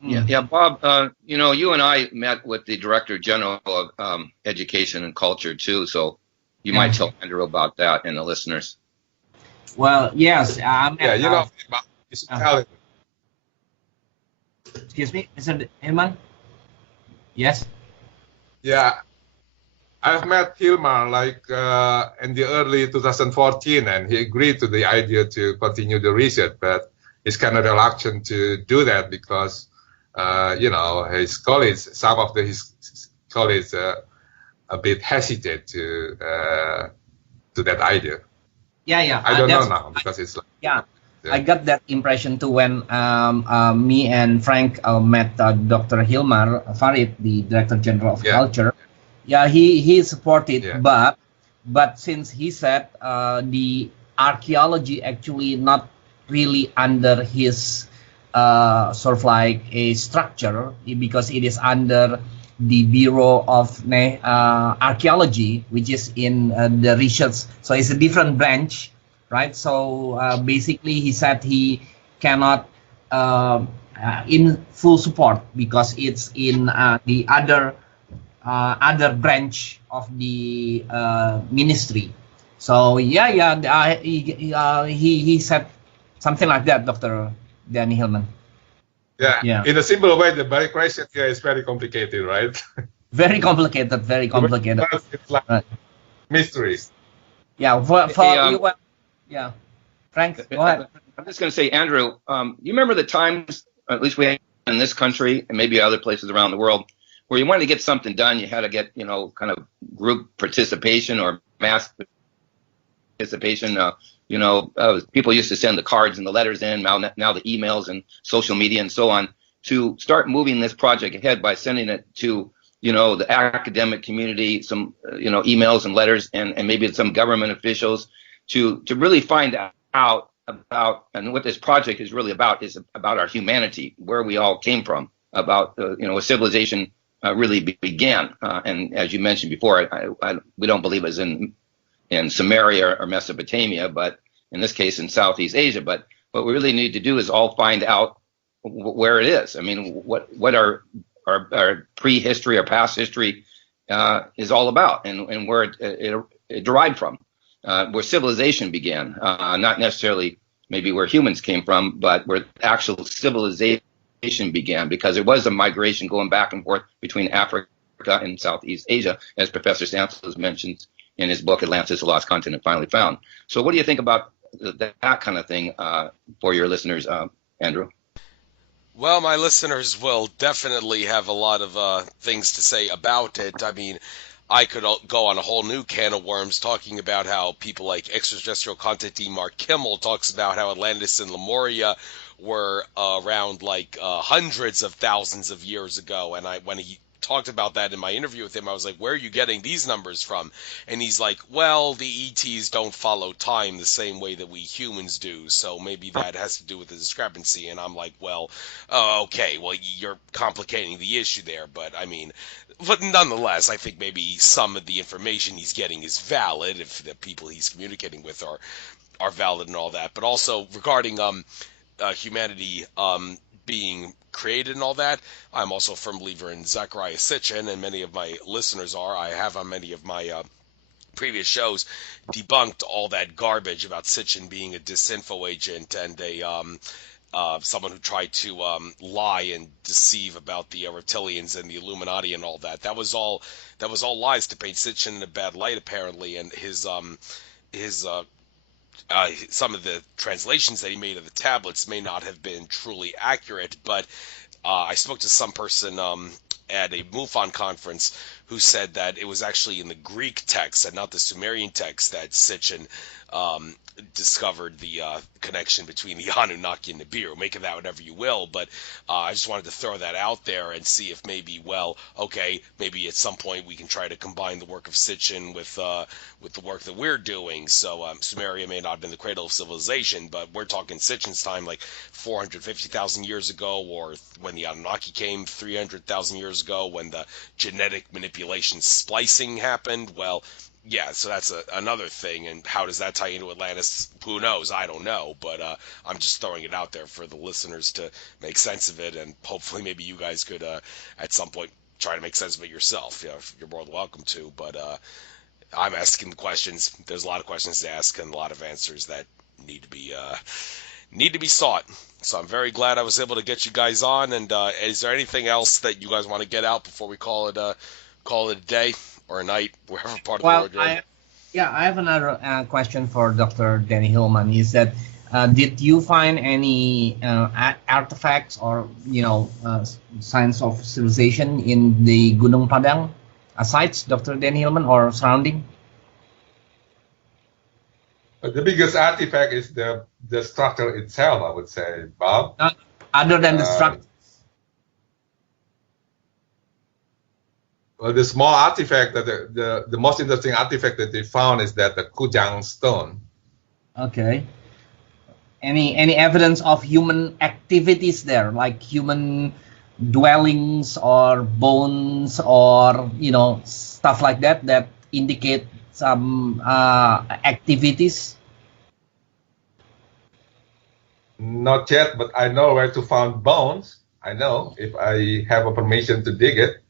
Yeah, Bob, you and I met with the Director General of Education and Culture too, so you might tell Andrew about that and the listeners. Well, yes. You should tell him. Excuse me, Mr. Hilman? Yes? Yeah, I've met Hilman in the early 2014, and he agreed to the idea to continue the research, but he's kind of reluctant to do that because, his colleagues, some of his colleagues a bit hesitate to that idea. Yeah. I don't know now because it's like... Yeah. I got that impression too when me and Frank met Dr. Hilmar Farid, the Director General of Culture. Yeah, he supported, but since he said the archaeology actually not really under his sort of like a structure, because it is under the Bureau of Archaeology, which is in the research. So it's a different branch. Right, so basically he said he cannot in full support because it's in the other branch of the ministry. So he said something like that, Dr. Danny Hilman. Yeah. In a simple way, the very question here is very complicated, right? Very complicated. It's like mysteries. Yeah, yeah, Frank, go ahead. I'm just going to say, Andrew, you remember the times, at least we had in this country and maybe other places around the world, where you wanted to get something done, you had to get, kind of group participation or mass participation. People used to send the cards and the letters in, now the emails and social media and so on, to start moving this project ahead by sending it to, the academic community, some, emails and letters, and maybe some government officials, to really find out about, and what this project is really about is about our humanity, where we all came from, about a civilization really began. And as you mentioned before, we don't believe it's in Samaria or Mesopotamia, but in this case in Southeast Asia. But what we really need to do is all find out where it is. I mean, what our prehistory or past history is all about, and where it derived from. Where civilization began, not necessarily maybe where humans came from, but where actual civilization began, because there was a migration going back and forth between Africa and Southeast Asia, as Professor Santos mentioned in his book Atlantis, the Lost Continent Finally Found. So what do you think about that kind of thing for your listeners, Andrew? Well, my listeners will definitely have a lot of things to say about it. I mean, I could go on a whole new can of worms talking about how people like extraterrestrial contactee Mark Kimmel talks about how Atlantis and Lemuria were around like hundreds of thousands of years ago. And when he talked about that in my interview with him, I was like, where are you getting these numbers from? And he's like, well, the ETs don't follow time the same way that we humans do, so maybe that has to do with the discrepancy. And I'm like, well, okay, well, you're complicating the issue there, but I mean, but nonetheless, I think maybe some of the information he's getting is valid if the people he's communicating with are valid and all that. But also regarding humanity being created and all that, I'm also a firm believer in Zecharia Sitchin, and many of my listeners are. I have on many of my previous shows debunked all that garbage about Sitchin being a disinfo agent and someone who tried to lie and deceive about the reptilians and the Illuminati and all that. That was all lies to paint Sitchin in a bad light, apparently, and his some of the translations that he made of the tablets may not have been truly accurate, but I spoke to some person at a MUFON conference who said that it was actually in the Greek text and not the Sumerian text that Sitchin discovered the connection between the Anunnaki and Nibiru. Make of that whatever you will, but I just wanted to throw that out there and see if maybe, well, okay, maybe at some point we can try to combine the work of Sitchin with the work that we're doing. So Sumeria may not have been the cradle of civilization, but we're talking Sitchin's time like 450,000 years ago, or when the Anunnaki came 300,000 years ago, when the genetic manipulation splicing happened. Well, yeah, so that's another thing, and how does that tie into Atlantis? Who knows? I don't know, but I'm just throwing it out there for the listeners to make sense of it, and hopefully maybe you guys could at some point try to make sense of it yourself. You know, you're more than welcome to, but I'm asking the questions. There's a lot of questions to ask and a lot of answers that need to be sought. So I'm very glad I was able to get you guys on, and is there anything else that you guys want to get out before we call it a day? Or a night, wherever part of the world you're in? I have another question for Dr. Danny Hilman. Is that did you find any artifacts or signs of civilization in the Gunung Padang sites, Dr. Danny Hilman, or surrounding? The biggest artifact is the structure itself, I would say, Bob. Other than the structure. Well, the small artifact that the most interesting artifact that they found is that the Kujang stone. Okay. Any evidence of human activities there, like human dwellings or bones or stuff like that indicate some activities? Not yet, but I know where to find bones. I know if I have a permission to dig it.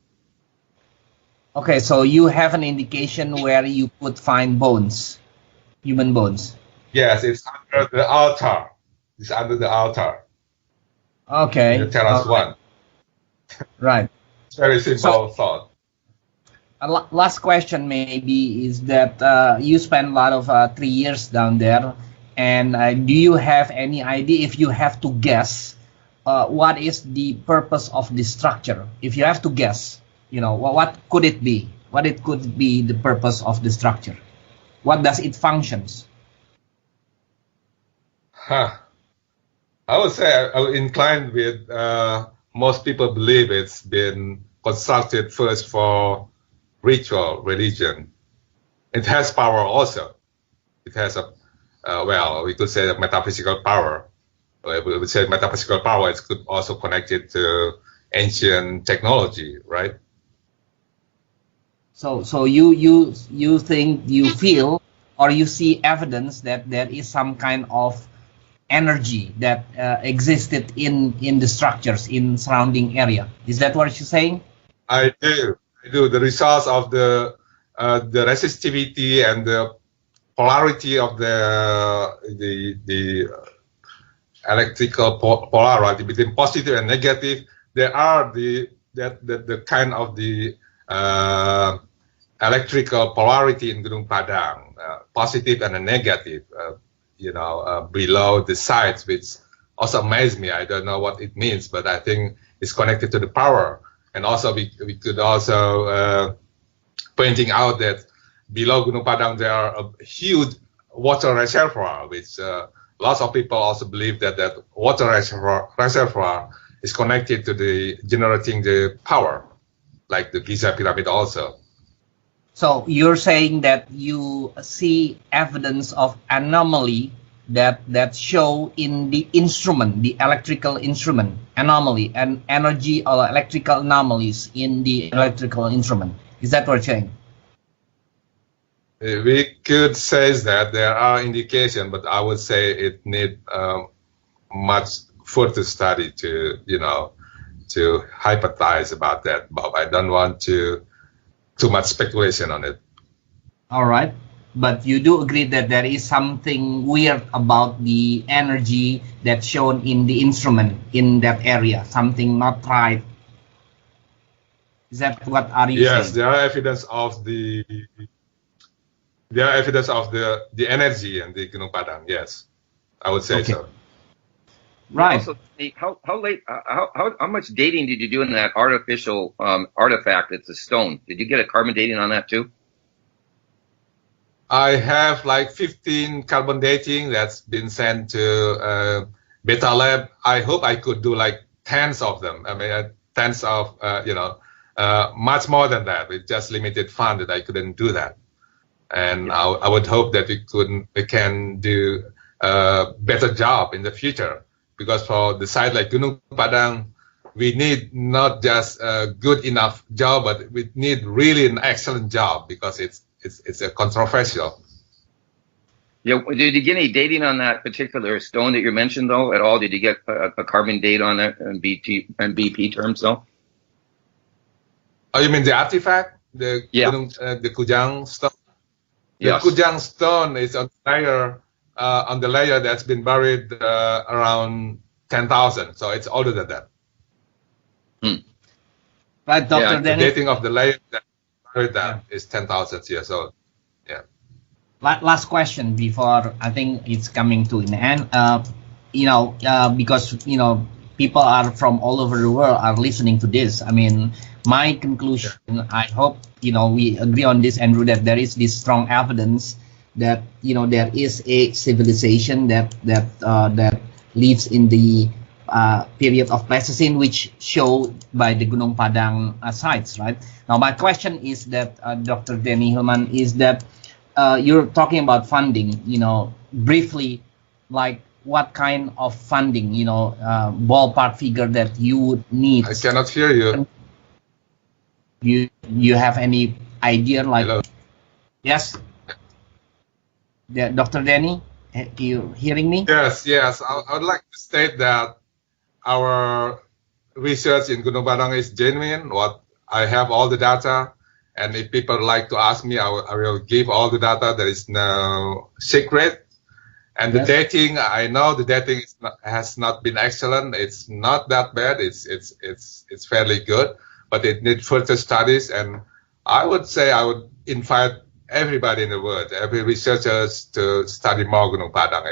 Okay, so you have an indication where you could find bones, human bones. Yes, it's under the altar. It's under the altar. Okay. The terrace one. Right. It's very simple thought. Last question maybe is that you spent a lot of 3 years down there, and do you have any idea, if you have to guess, what is the purpose of this structure? If you have to guess. What could it be? What it could be the purpose of the structure? What does it functions? I would say I would incline with most people believe it's been constructed first for ritual religion. It has power also. It has we could say a metaphysical power. We would say metaphysical power is also connected to ancient technology, right? So you think, you feel, or you see evidence that there is some kind of energy that existed in the structures in surrounding area. Is that what you're saying? I do. The results of the resistivity and the polarity of the electrical polarity between positive and negative. There are the kind of the electrical polarity in Gunung Padang, positive and a negative, below the sites, which also amazed me. I don't know what it means, but I think it's connected to the power. And also we could also pointing out that below Gunung Padang there are a huge water reservoir, which lots of people also believe that that water reservoir is connected to the generating the power, like the Giza pyramid also. So you're saying that you see evidence of anomaly that show in the instrument, the electrical instrument anomaly, and energy or electrical anomalies in the electrical instrument. Is that what you're saying? We could say that there are indications, but I would say it need much further study to to hypothesize about that. But I don't want too much speculation on it. All right. But you do agree that there is something weird about the energy that's shown in the instrument in that area, something not right. Is that what are you saying? Yes, there are evidence of the energy in the Gunung Padang. Yes, I would say so. Right. Also, how much dating did you do in that artificial artifact? It's a stone. Did you get a carbon dating on that too? I have like 15 carbon dating that's been sent to Beta Lab. I hope I could do like tens of them. I mean, tens of, much more than that. With just limited fund that I couldn't do that. And I would hope that we can do a better job in the future. Because for the site like Gunung Padang, we need not just a good enough job, but we need really an excellent job because it's a controversial. Yeah, did you get any dating on that particular stone that you mentioned though at all? Did you get a carbon date on it and BP terms though? Oh, you mean the artifact, the Kujang stone? Yes. The Kujang stone is on the layer that's been buried around 10,000, so it's older than that. Right, Dr. Yeah, Denny. The dating of the layer that buried that is 10,000 years old. Yeah. Last question before I think it's coming to an end. Because people are from all over the world are listening to this. I mean, my conclusion, I hope we agree on this, Andrew, that there is this strong evidence that there is a civilization that lives in the period of Pleistocene, which shown by the Gunung Padang sites. Right now, my question is that Dr. Denny Hilman, is that you're talking about funding. Briefly, like what kind of funding? Ballpark figure that you would need. I cannot hear you. You have any idea? Like, hello. Yes. Yeah, Dr. Denny, you hearing me? Yes. I would like to state that our research in Gunung Padang is genuine. I have all the data, and if people like to ask me, I will give all the data. There is no secret. And the dating, I know the dating has not been excellent. It's not that bad. It's fairly good, but it needs further studies. And I would say I would invite everybody in the world, every researchers, to study more Gunung Padang.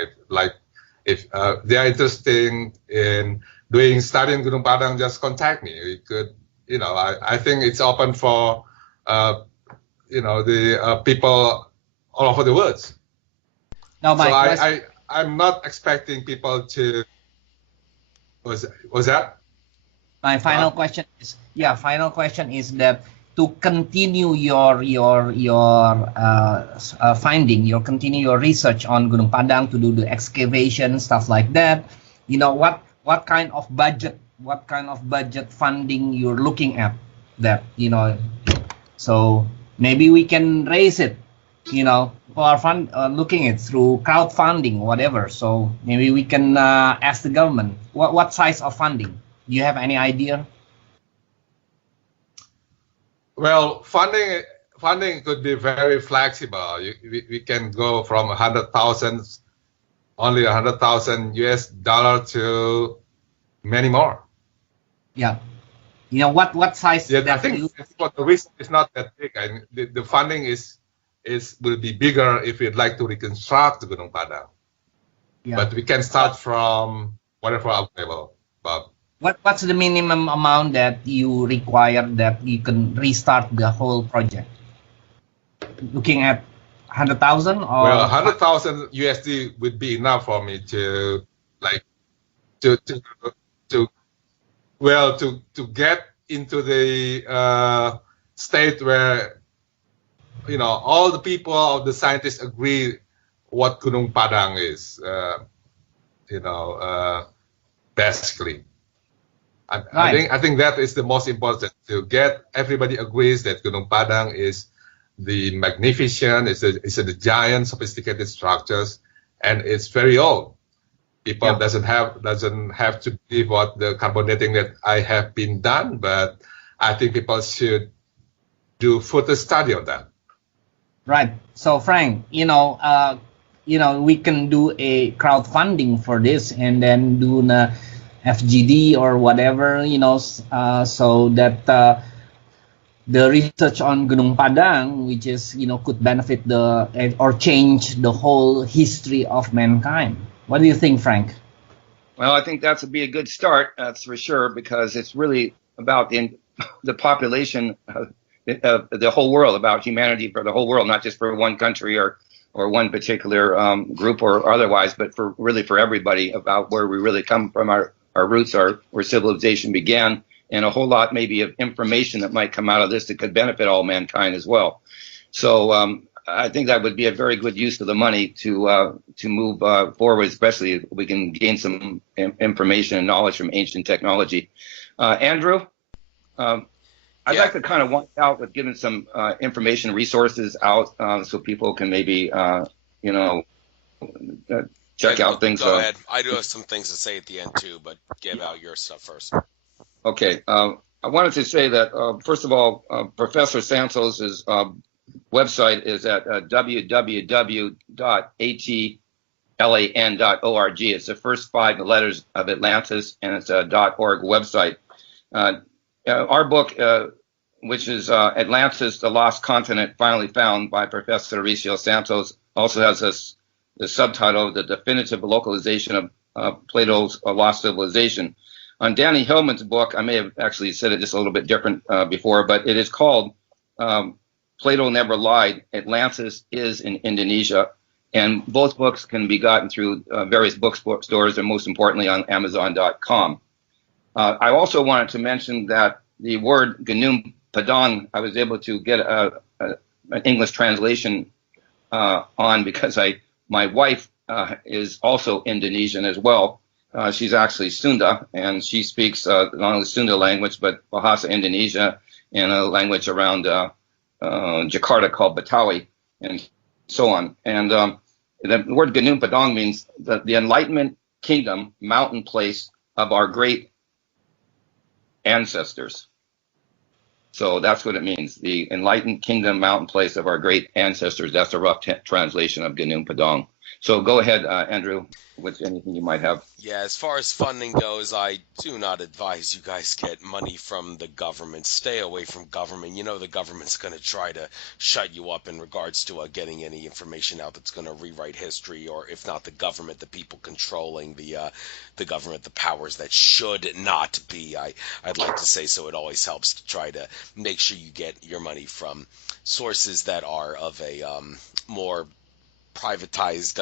If they are interested in doing study in Gunung Padang, just contact me. We could, I think it's open for, the people all over the world. Now, I'm not expecting people to. Was that? My final question is, that to continue your finding, continue your research on Gunung Padang, to do the excavation, stuff like that. What kind of budget funding you're looking at that, so maybe we can raise it, for our fund, looking at through crowdfunding, whatever. So maybe we can ask the government what size of funding. Do you have any idea? Well, funding could be very flexible. We can go from only $100,000 US to many more. Yeah. What size Yeah, that I think you? what the risk is not that big. The funding will be bigger if we'd like to reconstruct Gunung Padang. Yeah. But we can start from whatever available. But What's the minimum amount that you require that you can restart the whole project? Looking at 100,000 or? well, 100,000 USD would be enough for me to to get into the state where all the people, all the scientists agree what Gunung Padang is. Basically. Right. I think that is the most important, to get everybody agrees that Gunung Padang is the magnificent, it's the giant sophisticated structures, and it's very old. People doesn't have to believe what the carbon dating that I have been done, but I think people should do further study of that. Right. So Frank, we can do a crowdfunding for this and then do a FGD or whatever, so that the research on Gunung Padang, which is, could benefit or change the whole history of mankind. What do you think, Frank? Well, I think that would be a good start, that's for sure, because it's really about the population of the whole world, about humanity for the whole world, not just for one country or one particular group or otherwise, but for everybody, about where we really come from, our roots, where civilization began, and a whole lot maybe of information that might come out of this that could benefit all mankind as well. So I think that would be a very good use of the money to move forward, especially if we can gain some information and knowledge from ancient technology. Andrew, I'd like to kind of wind out with giving some information resources out so people can maybe, check out things. Go ahead. I do have some things to say at the end too, but give out your stuff first. Okay. I wanted to say that, first of all, Professor Santos's website is at www.atlan.org. It's the first 5 letters of Atlantis, and it's a .org website. Our book, which is Atlantis, the Lost Continent Finally Found by Professor Mauricio Santos, also has the subtitle, The Definitive Localization of Plato's Lost Civilization. On Danny Hilman's book, I may have actually said it just a little bit different before, but it is called Plato Never Lied, Atlantis is in Indonesia. And both books can be gotten through various bookstores, and most importantly on Amazon.com. I also wanted to mention that the word Gunung Padang, I was able to get an English translation on, because my wife is also Indonesian as well. She's actually Sunda, and she speaks not only Sunda language, but Bahasa Indonesia and a language around Jakarta called Betawi, and so on. And the word Gunung Padang means the Enlightenment Kingdom, mountain place of our great ancestors. So that's what it means, the Enlightened Kingdom, mountain place of our great ancestors. That's a rough translation of Gunung Padang. So go ahead, Andrew, with anything you might have. Yeah, as far as funding goes, I do not advise you guys get money from the government. Stay away from government. You know the government's going to try to shut you up in regards to getting any information out that's going to rewrite history, or if not the government, the people controlling the government, the powers that should not be. I'd like to say so. It always helps to try to make sure you get your money from sources that are of a more privatized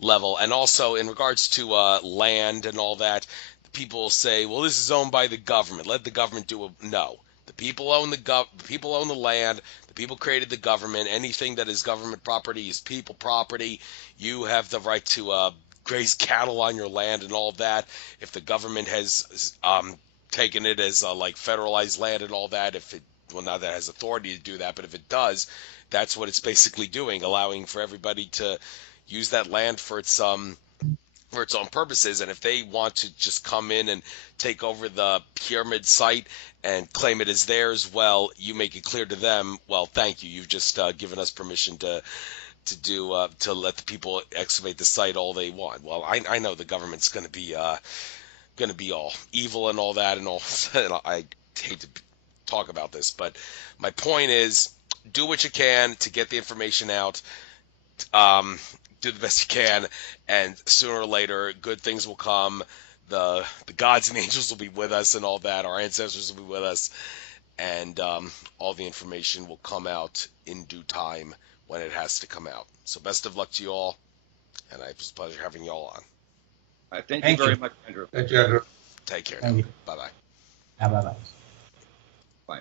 level. And also in regards to land and all that, people say, well, this is owned by the government, let the government do it. No, the people own the people own the land, the people created the government. Anything that is government property is people property. You have the right to graze cattle on your land and all that. If the government has taken it as like federalized land and all that, not that it has authority to do that, but if it does, that's what it's basically doing, allowing for everybody to use that land for its own purposes. And if they want to just come in and take over the pyramid site and claim it as theirs, well, you make it clear to them, well, thank you. You've just given us permission to let the people excavate the site all they want. Well, I know the government's going to be all evil and all that, and all. hate to talk about this, but my point is, do what you can to get the information out. Do the best you can, and sooner or later, good things will come. The gods and angels will be with us, and all that. Our ancestors will be with us, and all the information will come out in due time when it has to come out. So best of luck to you all, and it was a pleasure having you all on. Thank you very much, Andrew. Thank you, Andrew. Take care. Thank you. Bye-bye. Bye-bye. Bye.